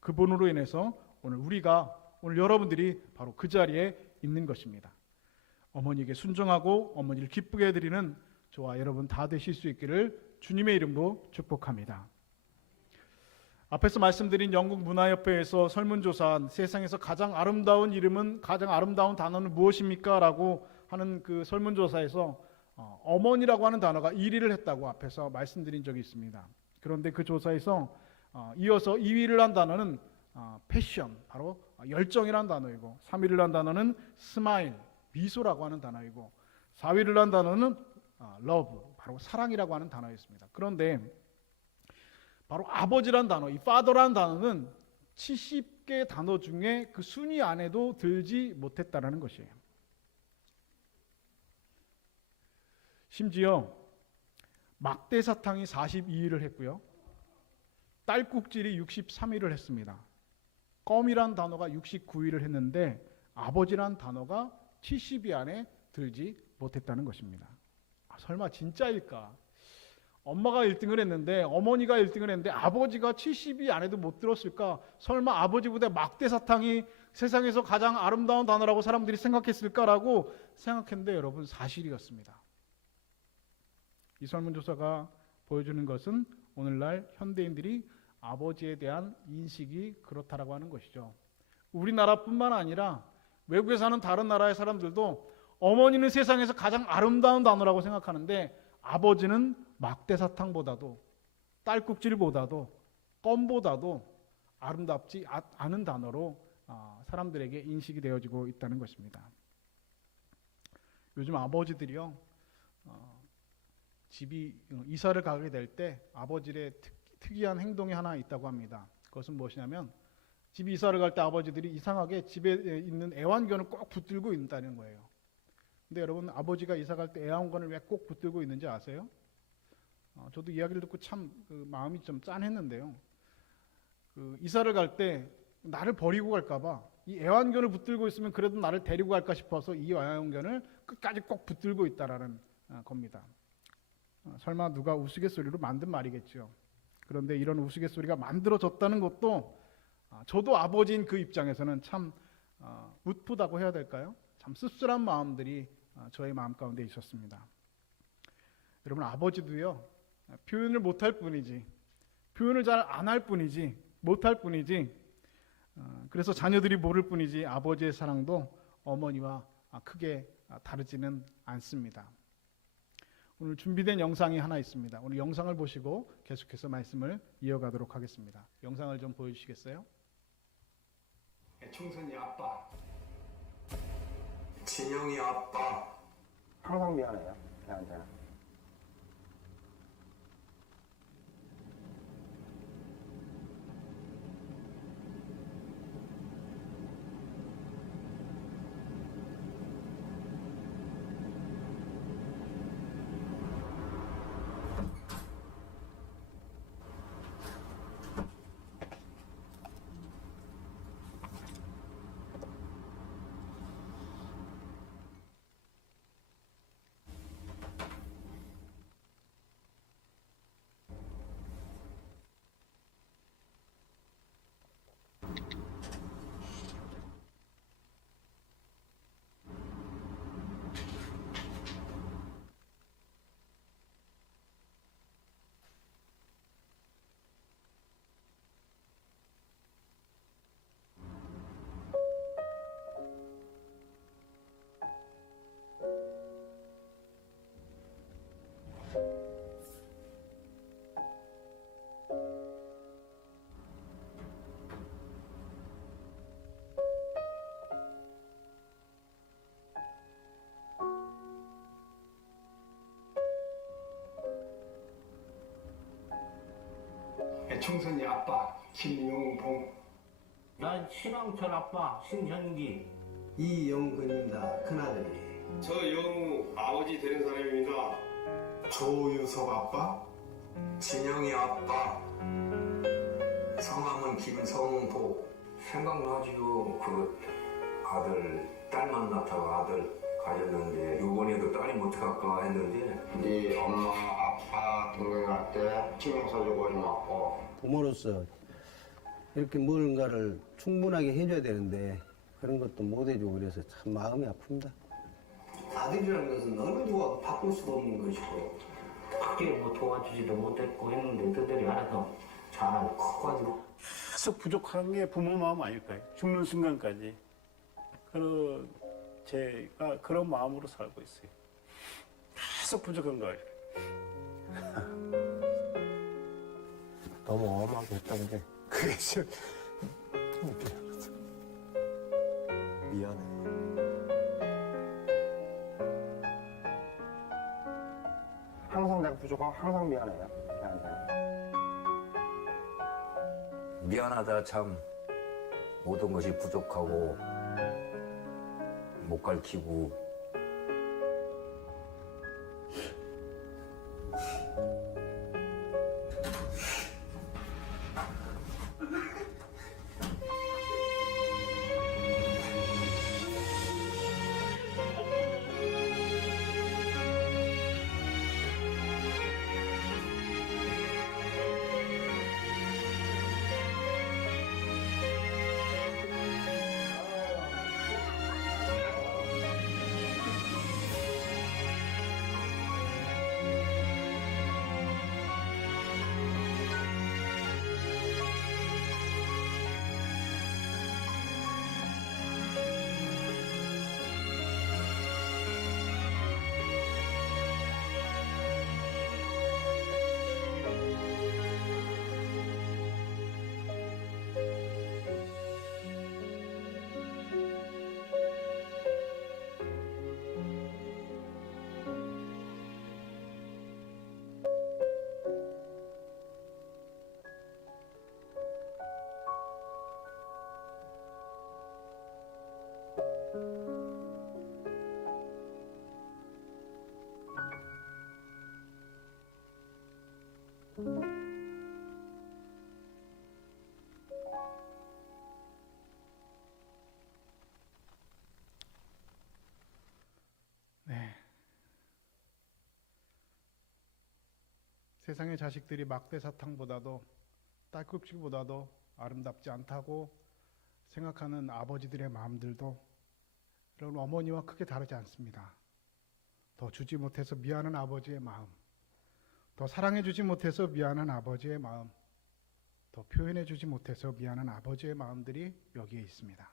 그분으로 인해서 오늘 여러분들이 바로 그 자리에 있는 것입니다. 어머니에게 순종하고 어머니를 기쁘게 해드리는 저와 여러분 다 되실 수 있기를 주님의 이름으로 축복합니다. 앞에서 말씀드린 영국 문화협회에서 설문조사한 세상에서 가장 아름다운 이름은, 가장 아름다운 단어는 무엇입니까? 라고 하는 그 설문조사에서 어머니라고 하는 단어가 1위를 했다고 앞에서 말씀드린 적이 있습니다. 그런데 그 조사에서 이어서 2위를 한 단어는 패션, 바로 열정이라는 단어이고, 3위를 한 단어는 스마일, 미소라고 하는 단어이고, 4위를 한 단어는 러브, 바로 사랑이라고 하는 단어였습니다. 그런데 바로 아버지란 단어, 이 father란 단어는 70개 단어 중에 그 순위 안에도 들지 못했다라는 것이에요. 심지어 막대사탕이 42위를 했고요. 딸꾹질이 63위를 했습니다. 껌이란 단어가 69위를 했는데 아버지란 단어가 70위 안에 들지 못했다는 것입니다. 설마 진짜일까? 엄마가 1등을 했는데 어머니가 1등을 했는데 아버지가 70위 안에도 못 들었을까? 설마 아버지보다 막대사탕이 세상에서 가장 아름다운 단어라고 사람들이 생각했을까라고 생각했는데 여러분 사실이었습니다. 이 설문조사가 보여주는 것은 오늘날 현대인들이 아버지에 대한 인식이 그렇다라고 하는 것이죠. 우리나라뿐만 아니라 외국에 사는 다른 나라의 사람들도 어머니는 세상에서 가장 아름다운 단어라고 생각하는데 아버지는 막대사탕보다도 딸꾹질보다도 껌보다도 아름답지 않은 단어로 사람들에게 인식이 되어지고 있다는 것입니다. 요즘 아버지들이요, 집이 이사를 가게 될 때 아버지의 특이한 행동이 하나 있다고 합니다. 그것은 무엇이냐면 집 이사를 갈 때 아버지들이 이상하게 집에 있는 애완견을 꼭 붙들고 있다는 거예요. 근데 여러분, 아버지가 이사 갈 때 애완견을 왜 꼭 붙들고 있는지 아세요? 저도 이야기를 듣고 참 마음이 좀 짠했는데요. 이사를 갈 때 나를 버리고 갈까봐 이 애완견을 붙들고 있으면 그래도 나를 데리고 갈까 싶어서 이 애완견을 끝까지 꼭 붙들고 있다라는 겁니다. 설마 누가 우스갯소리로 만든 말이겠죠. 그런데 이런 우스갯소리가 만들어졌다는 것도 저도 아버지인 그 입장에서는 참 웃프다고 해야 될까요? 참 씁쓸한 마음들이 저의 마음 가운데 있었습니다. 여러분, 아버지도요, 표현을 못할 뿐이지, 표현을 잘 안 할 뿐이지, 못할 뿐이지, 그래서 자녀들이 모를 뿐이지 아버지의 사랑도 어머니와 크게 다르지는 않습니다. 오늘 준비된 영상이 하나 있습니다. 오늘 영상을 보시고 계속해서 말씀을 이어가도록 하겠습니다. 영상을 좀 보여주시겠어요? 총선이 아빠, 진영이 아빠. 항상 미안해요, 걔한테는. 총선이 아빠, 김용봉. 난 신왕철 아빠 신현기. 이영근입니다. 큰아들이. 저 영우 아버지 되는 사람입니다. 조유석 아빠, 진영이 아빠. 성함은 김성보. 생각나지요. 그 아들, 딸 만났다가 아들 가졌는데 요번에도 딸이 못할까 했는데 네 엄마, 아빠 동생한테 신경 써주고 좀 왔고. 부모로서 이렇게 뭔가를 충분하게 해줘야 되는데 그런 것도 못 해주고 그래서 참 마음이 아픕니다. 아들이라는 것은 어느 누가 바꿀 수도 없는 것이고 크게 뭐 도와주지도 못했고 했는데 그들이 알아서 잘 커가지고. 계속 부족한 게 부모 마음 아닐까요? 죽는 순간까지. 제가 그런 마음으로 살고 있어요. 계속 부족한 거예요. 너무 엄하게 했던 게 그게 좀 미안하다. 미안해. 항상 내가 부족하고 항상 미안해요, 걔한테는. 미안하다 참 모든 것이 부족하고 못 가르치고 세상의 자식들이 막대 사탕보다도 딸꾹질보다도 아름답지 않다고 생각하는 아버지들의 마음들도 이런 어머니와 크게 다르지 않습니다. 더 주지 못해서 미안한 아버지의 마음, 더 사랑해주지 못해서 미안한 아버지의 마음, 더 표현해주지 못해서 미안한 아버지의 마음들이 여기에 있습니다.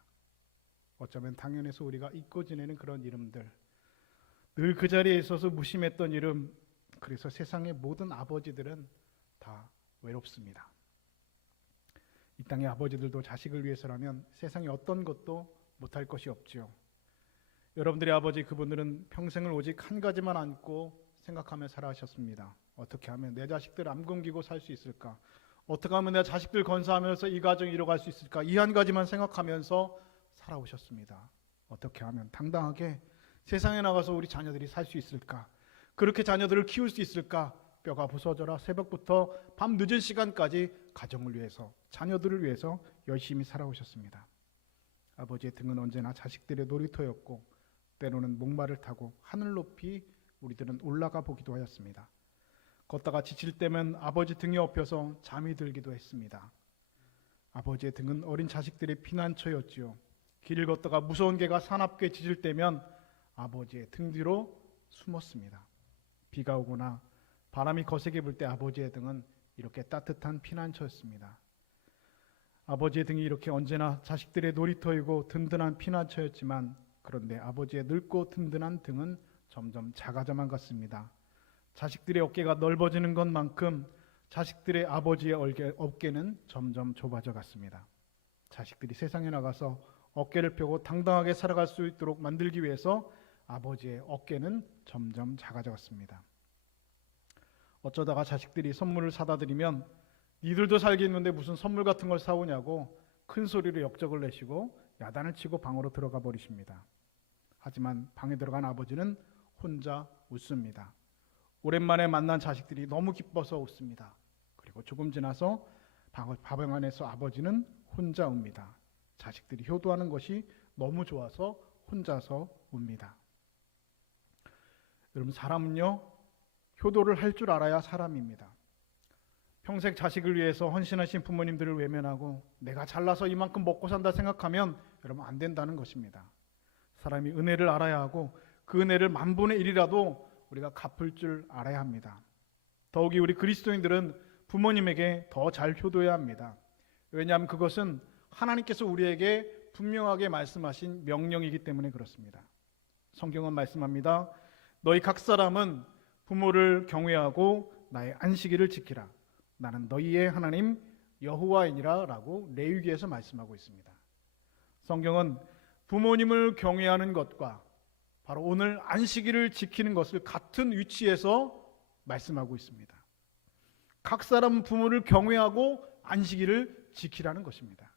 어쩌면 당연해서 우리가 잊고 지내는 그런 이름들, 늘 그 자리에 있어서 무심했던 이름, 그래서 세상의 모든 아버지들은 다 외롭습니다. 이 땅의 아버지들도 자식을 위해서라면 세상에 어떤 것도 못할 것이 없지요. 여러분들의 아버지 그분들은 평생을 오직 한 가지만 안고 생각하며 살아가셨습니다. 어떻게 하면 내 자식들 안 굶기고 살 수 있을까? 어떻게 하면 내 자식들 건사하면서 이 가정 이뤄갈 수 있을까? 이 한 가지만 생각하면서 살아오셨습니다. 어떻게 하면 당당하게 세상에 나가서 우리 자녀들이 살 수 있을까? 그렇게 자녀들을 키울 수 있을까? 뼈가 부서져라 새벽부터 밤 늦은 시간까지 가정을 위해서, 자녀들을 위해서 열심히 살아오셨습니다. 아버지의 등은 언제나 자식들의 놀이터였고 때로는 목마를 타고 하늘 높이 우리들은 올라가 보기도 하였습니다. 걷다가 지칠 때면 아버지 등에 업혀서 잠이 들기도 했습니다. 아버지의 등은 어린 자식들의 피난처였지요. 길을 걷다가 무서운 개가 사납게 짖을 때면 아버지의 등 뒤로 숨었습니다. 비가 오거나 바람이 거세게 불 때 아버지의 등은 이렇게 따뜻한 피난처였습니다. 아버지의 등이 이렇게 언제나 자식들의 놀이터이고 든든한 피난처였지만, 그런데 아버지의 늙고 든든한 등은 점점 작아져만 갔습니다. 자식들의 어깨가 넓어지는 것만큼 자식들의 아버지의 어깨는 점점 좁아져 갔습니다. 자식들이 세상에 나가서 어깨를 펴고 당당하게 살아갈 수 있도록 만들기 위해서 아버지의 어깨는 점점 작아져 갔습니다. 어쩌다가 자식들이 선물을 사다 드리면 니들도 살겠는데 무슨 선물 같은 걸 사오냐고 큰 소리로 역적을 내시고 야단을 치고 방으로 들어가 버리십니다. 하지만 방에 들어간 아버지는 혼자 웃습니다. 오랜만에 만난 자식들이 너무 기뻐서 웃습니다. 그리고 조금 지나서 방 안에서 아버지는 혼자 웁니다. 자식들이 효도하는 것이 너무 좋아서 혼자서 웁니다. 여러분, 사람은요, 효도를 할 줄 알아야 사람입니다. 평생 자식을 위해서 헌신하신 부모님들을 외면하고 내가 잘나서 이만큼 먹고 산다 생각하면 여러분 안 된다는 것입니다. 사람이 은혜를 알아야 하고 그 은혜를 만분의 1이라도 우리가 갚을 줄 알아야 합니다. 더욱이 우리 그리스도인들은 부모님에게 더 잘 효도해야 합니다. 왜냐하면 그것은 하나님께서 우리에게 분명하게 말씀하신 명령이기 때문에 그렇습니다. 성경은 말씀합니다. 너희 각 사람은 부모를 경외하고 나의 안식일을 지키라. 나는 너희의 하나님 여호와이니라 라고 레위기에서 말씀하고 있습니다. 성경은 부모님을 경외하는 것과 바로 오늘 안식일을 지키는 것을 같은 위치에서 말씀하고 있습니다. 각 사람은 부모를 경외하고 안식일을 지키라는 것입니다.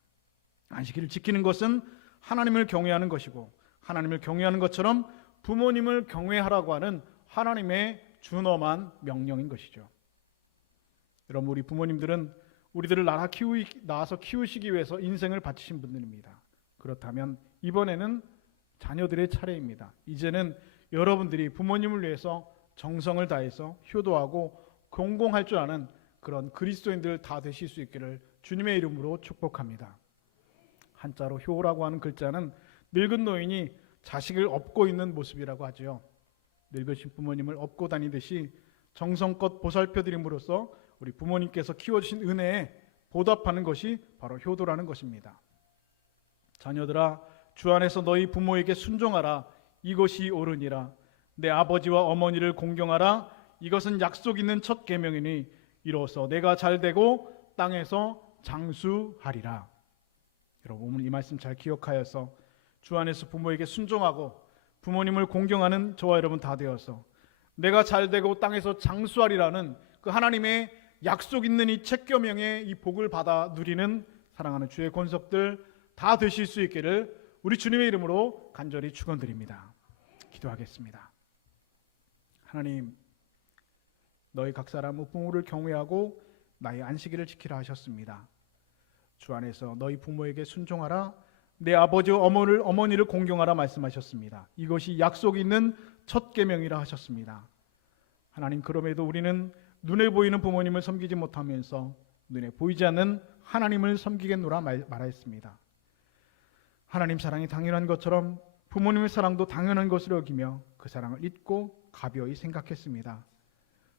안식일을 지키는 것은 하나님을 경외하는 것이고, 하나님을 경외하는 것처럼 부모님을 경외하라고 하는 하나님의 준엄한 명령인 것이죠. 여러분, 우리 부모님들은 우리들을 낳아서 키우시기 위해서 인생을 바치신 분들입니다. 그렇다면 이번에는 자녀들의 차례입니다. 이제는 여러분들이 부모님을 위해서 정성을 다해서 효도하고 공공할 줄 아는 그런 그리스도인들 다 되실 수 있기를 주님의 이름으로 축복합니다. 한자로 효라고 하는 글자는 늙은 노인이 자식을 업고 있는 모습이라고 하죠. 늙으신 부모님을 업고 다니듯이 정성껏 보살펴드림으로써 우리 부모님께서 키워주신 은혜에 보답하는 것이 바로 효도라는 것입니다. 자녀들아, 주 안에서 너희 부모에게 순종하라. 이것이 옳으니라. 내 아버지와 어머니를 공경하라. 이것은 약속 있는 첫 계명이니 이로써 내가 잘되고 땅에서 장수하리라. 여러분, 오늘 이 말씀 잘 기억하여서 주 안에서 부모에게 순종하고 부모님을 공경하는 저와 여러분 다 되어서 내가 잘되고 땅에서 장수하리라는 그 하나님의 약속 있는 이 책계명의 이 복을 받아 누리는 사랑하는 주의 권속들 다 되실 수 있기를 우리 주님의 이름으로 간절히 축원드립니다. 기도하겠습니다. 하나님, 너희 각 사람 부모를 경외하고 나의 안식일을 지키라 하셨습니다. 주 안에서 너희 부모에게 순종하라. 내 아버지와 어머니를 공경하라 말씀하셨습니다. 이것이 약속 있는 첫 계명이라 하셨습니다. 하나님, 그럼에도 우리는 눈에 보이는 부모님을 섬기지 못하면서 눈에 보이지 않는 하나님을 섬기겠노라 말하였습니다. 하나님 사랑이 당연한 것처럼 부모님의 사랑도 당연한 것으로 여기며 그 사랑을 잊고 가벼이 생각했습니다.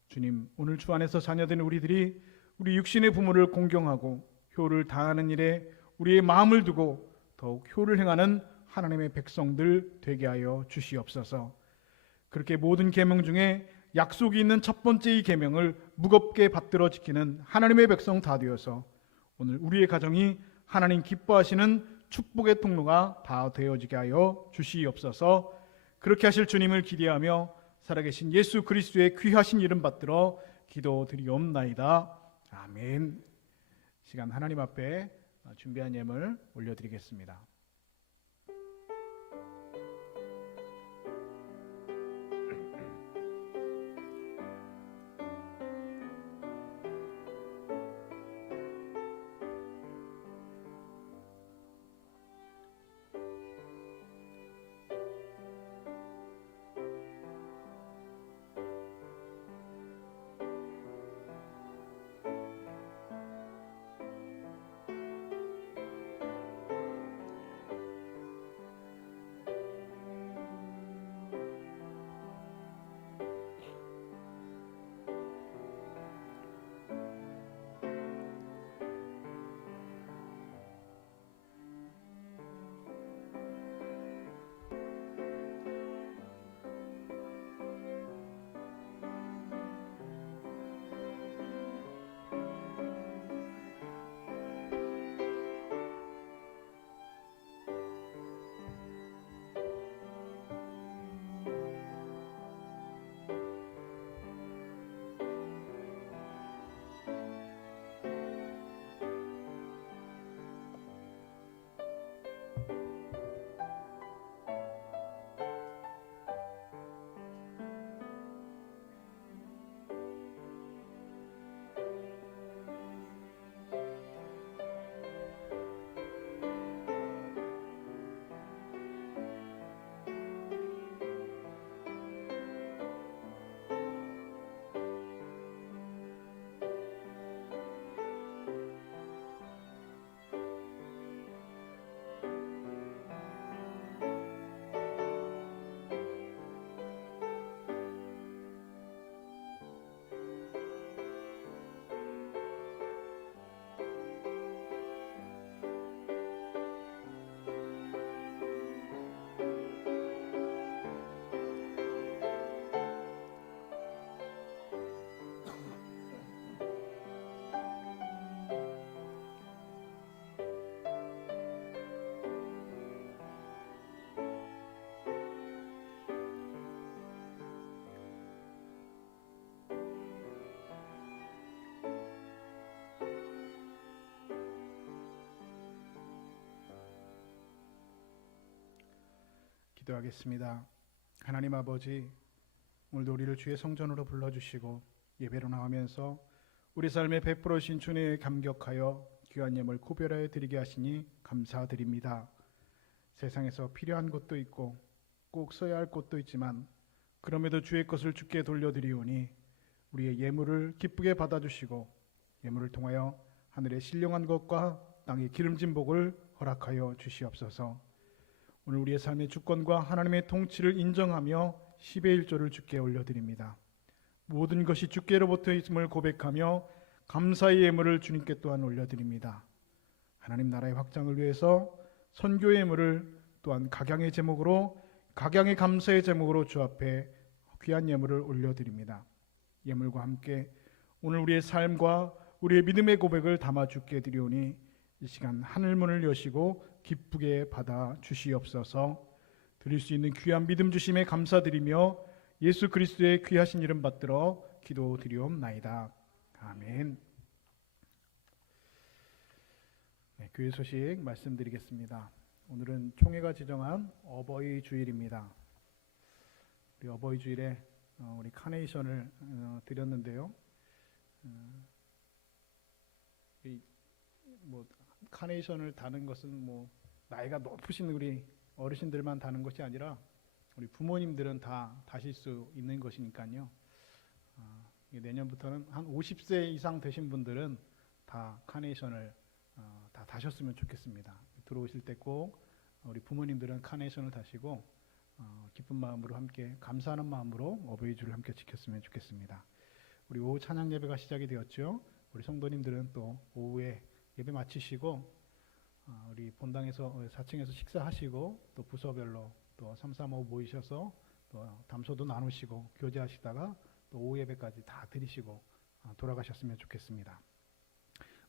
주님, 오늘 주 안에서 자녀된 우리들이 우리 육신의 부모를 공경하고 효를 다하는 일에 우리의 마음을 두고 더욱 효를 행하는 하나님의 백성들 되게 하여 주시옵소서. 그렇게 모든 계명 중에 약속이 있는 첫 번째 이 계명을 무겁게 받들어 지키는 하나님의 백성 다 되어서 오늘 우리의 가정이 하나님 기뻐하시는 축복의 통로가 다 되어지게 하여 주시옵소서. 그렇게 하실 주님을 기대하며 살아계신 예수 그리스도의 귀하신 이름 받들어 기도드리옵나이다. 아멘. 시간 하나님 앞에 준비한 예물 올려드리겠습니다. 기도하겠습니다. 하나님 아버지, 오늘도 우리를 주의 성전으로 불러주시고 예배로 나오면서 우리 삶에 베풀어 주신 주님에 감격하여 귀한 예물 구별하여 드리게 하시니 감사드립니다. 세상에서 필요한 것도 있고 꼭 써야 할 것도 있지만 그럼에도 주의 것을 주께 돌려드리오니 우리의 예물을 기쁘게 받아주시고 예물을 통하여 하늘의 신령한 것과 땅의 기름진 복을 허락하여 주시옵소서. 오늘 우리의 삶의 주권과 하나님의 통치를 인정하며 10의 1조를 주께 올려드립니다. 모든 것이 주께로부터 있음을 고백하며 감사의 예물을 주님께 또한 올려드립니다. 하나님 나라의 확장을 위해서 선교의 예물을 또한 각양의 제목으로, 각양의 감사의 제목으로 주 앞에 귀한 예물을 올려드립니다. 예물과 함께 오늘 우리의 삶과 우리의 믿음의 고백을 담아 주께 드리오니 이 시간 하늘문을 여시고 기쁘게 받아 주시옵소서. 드릴 수 있는 귀한 믿음 주심에 감사드리며 예수 그리스도의 귀하신 이름 받들어 기도드리옵나이다. 아멘. 네, 교회 소식 말씀드리겠습니다. 오늘은 총회가 지정한 어버이 주일입니다. 우리 어버이 주일에 우리 카네이션을 드렸는데요. 카네이션을 다는 것은 나이가 높으신 우리 어르신들만 다는 것이 아니라 우리 부모님들은 다 다실 수 있는 것이니까요. 내년부터는 한 50세 이상 되신 분들은 다 카네이션을 다 다셨으면 좋겠습니다. 들어오실 때 꼭 우리 부모님들은 카네이션을 다시고 기쁜 마음으로 함께 감사하는 마음으로 어버이 주를 함께 지켰으면 좋겠습니다. 우리 오후 찬양 예배가 시작이 되었죠. 우리 성도님들은 또 오후에 예배 마치시고 우리 본당에서 4층에서 식사하시고 또 부서별로 또 3, 4, 5 모이셔서 또 담소도 나누시고 교제하시다가 또 오후 예배까지 다 드리시고 돌아가셨으면 좋겠습니다.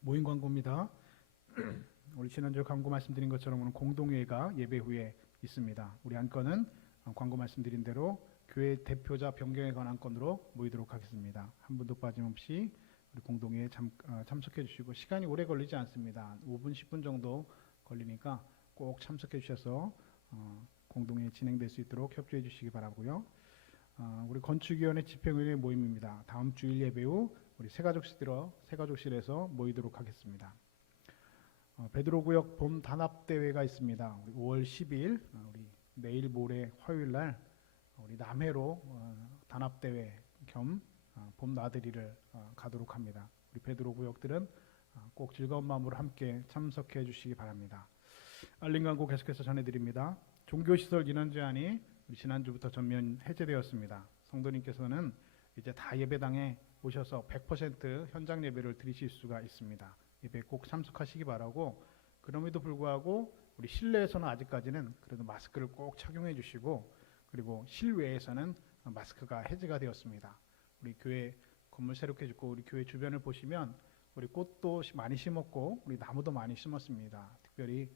모임 광고입니다. 우리 지난주에 광고 말씀드린 것처럼 오늘 공동회의가 예배 후에 있습니다. 우리 안건은 광고 말씀드린 대로 교회 대표자 변경에 관한 건으로 모이도록 하겠습니다. 한 분도 빠짐없이 우리 공동회의에 참석해 주시고 시간이 오래 걸리지 않습니다. 5분, 10분 정도 걸리니까 꼭 참석해 주셔서 공동회의 진행될 수 있도록 협조해 주시기 바라고요. 우리 건축위원회 집행위원회 모임입니다. 다음 주일 예배 후 우리 새가족실에서 모이도록 하겠습니다. 베드로구역 봄 단합대회가 있습니다. 우리 5월 10일 우리 내일 모레 화요일 날 우리 남해로 단합대회 겸 봄 나들이를 가도록 합니다. 우리 베드로구역들은 꼭 즐거운 마음으로 함께 참석해 주시기 바랍니다. 알림 광고 계속해서 전해드립니다. 종교시설 인원 제한이 우리 지난주부터 전면 해제되었습니다. 성도님께서는 이제 다 예배당에 오셔서 100% 현장 예배를 드리실 수가 있습니다. 예배 꼭 참석하시기 바라고, 그럼에도 불구하고 우리 실내에서는 아직까지는 그래도 마스크를 꼭 착용해 주시고, 그리고 실외에서는 마스크가 해제가 되었습니다. 우리 교회 건물 새롭게 짓고 우리 교회 주변을 보시면 우리 꽃도 많이 심었고 우리 나무도 많이 심었습니다. 특별히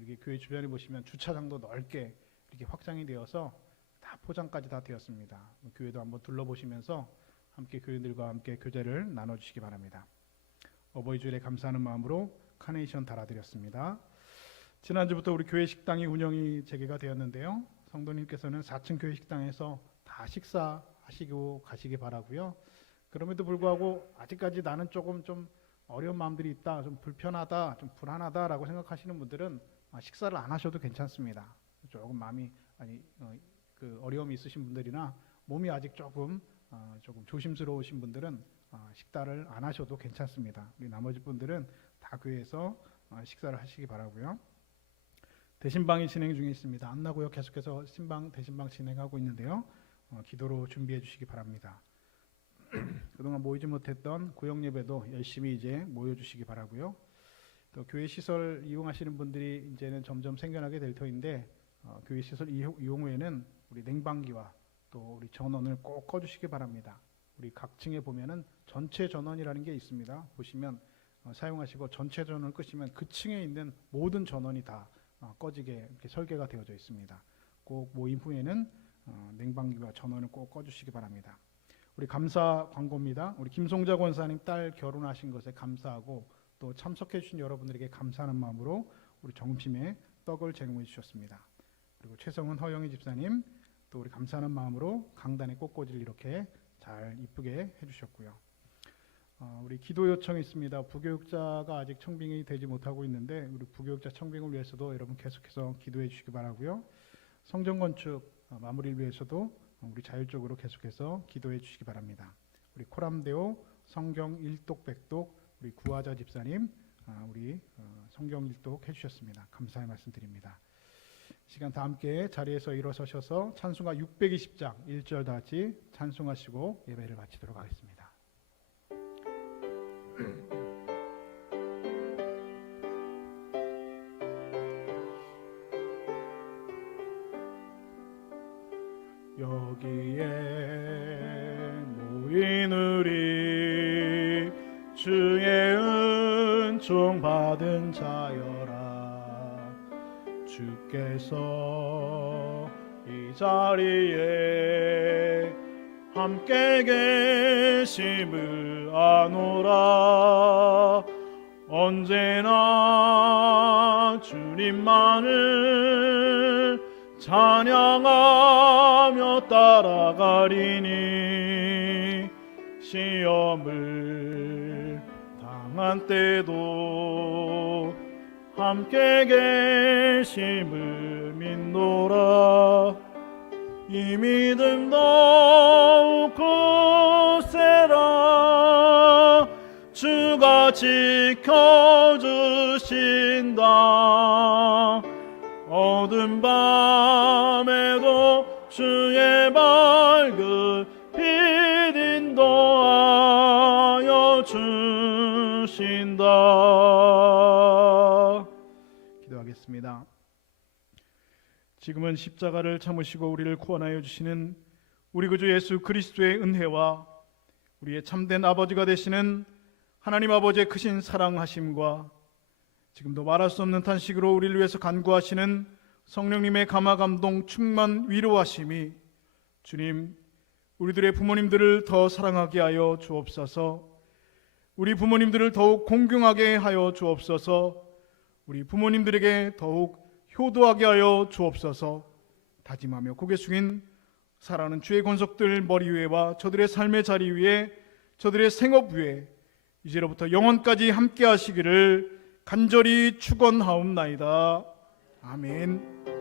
이렇게 교회 주변을 보시면 주차장도 넓게 이렇게 확장이 되어서 다 포장까지 다 되었습니다. 교회도 한번 둘러보시면서 함께 교인들과 함께 교제를 나눠주시기 바랍니다. 어버이 주일에 감사하는 마음으로 카네이션 달아드렸습니다. 지난주부터 우리 교회 식당이 운영이 재개가 되었는데요. 성도님께서는 4층 교회 식당에서 다 식사하시고 가시기 바라고요. 그럼에도 불구하고 아직까지 나는 조금 좀 어려운 마음들이 있다, 좀 불편하다, 좀 불안하다라고 생각하시는 분들은 식사를 안 하셔도 괜찮습니다. 조금 마음이 그 어려움이 있으신 분들이나 몸이 아직 조금 조심스러우신 분들은 식사를 안 하셔도 괜찮습니다. 우리 나머지 분들은 다 교회에서 식사를 하시기 바라고요. 대신방이 진행 중에 있습니다. 안나구역 계속해서 대신방 진행하고 있는데요. 기도로 준비해 주시기 바랍니다. 그동안 모이지 못했던 구역 예배도 열심히 이제 모여주시기 바라고요. 또 교회 시설 이용하시는 분들이 이제는 점점 생겨나게 될 터인데 교회 시설 이용 후에는 우리 냉방기와 또 우리 전원을 꼭 꺼주시기 바랍니다. 우리 각 층에 보면은 전체 전원이라는 게 있습니다. 보시면 사용하시고 전체 전원을 끄시면 그 층에 있는 모든 전원이 다 꺼지게 이렇게 설계가 되어져 있습니다. 꼭 모임 후에는 냉방기와 전원을 꼭 꺼주시기 바랍니다. 우리 감사 광고입니다. 우리 김송자 권사님 딸 결혼하신 것에 감사하고 또 참석해 주신 여러분들에게 감사하는 마음으로 우리 점심에 떡을 제공해 주셨습니다. 그리고 최성은 허영희 집사님 또 우리 감사하는 마음으로 강단의 꽃꽂이를 이렇게 잘 이쁘게 해주셨고요. 우리 기도 요청이 있습니다. 부교육자가 아직 청빙이 되지 못하고 있는데 우리 부교육자 청빙을 위해서도 여러분 계속해서 기도해 주시기 바라고요. 성전 건축 마무리를 위해서도 우리 자율적으로 계속해서 기도해 주시기 바랍니다. 우리 코람데오 성경 일독 백독 우리 구하자 집사님 우리 성경 일독 해주셨습니다. 감사의 말씀드립니다. 시간 다 함께 자리에서 일어서셔서 찬송가 620장 1절 다 같이 찬송하시고 예배를 마치도록 하겠습니다. 여기에 모인 우리 주의 은총 받은 자여라. 주께서 이 자리에 함께 계심을 아노라. 언제나 주님만을 찬양하며 따라가리니 시험을 당한 때도 함께 계심을 믿노라. 이 믿음 더욱 굳세라. 지켜주신다. 어두운 밤에도 주의 밝은 빛 인도하여 주신다. 기도하겠습니다. 지금은 십자가를 참으시고 우리를 구원하여 주시는 우리 구주 예수 그리스도의 은혜와 우리의 참된 아버지가 되시는 하나님 아버지의 크신 사랑하심과 지금도 말할 수 없는 탄식으로 우리를 위해서 간구하시는 성령님의 감화 감동 충만 위로하심이 주님, 우리들의 부모님들을 더 사랑하게 하여 주옵소서. 우리 부모님들을 더욱 공경하게 하여 주옵소서. 우리 부모님들에게 더욱 효도하게 하여 주옵소서. 다짐하며 고개 숙인 사랑하는 주의 권속들 머리 위에와 저들의 삶의 자리 위에, 저들의 생업 위에 이제로부터 영원까지 함께 하시기를 간절히 축원하옵나이다. 아멘.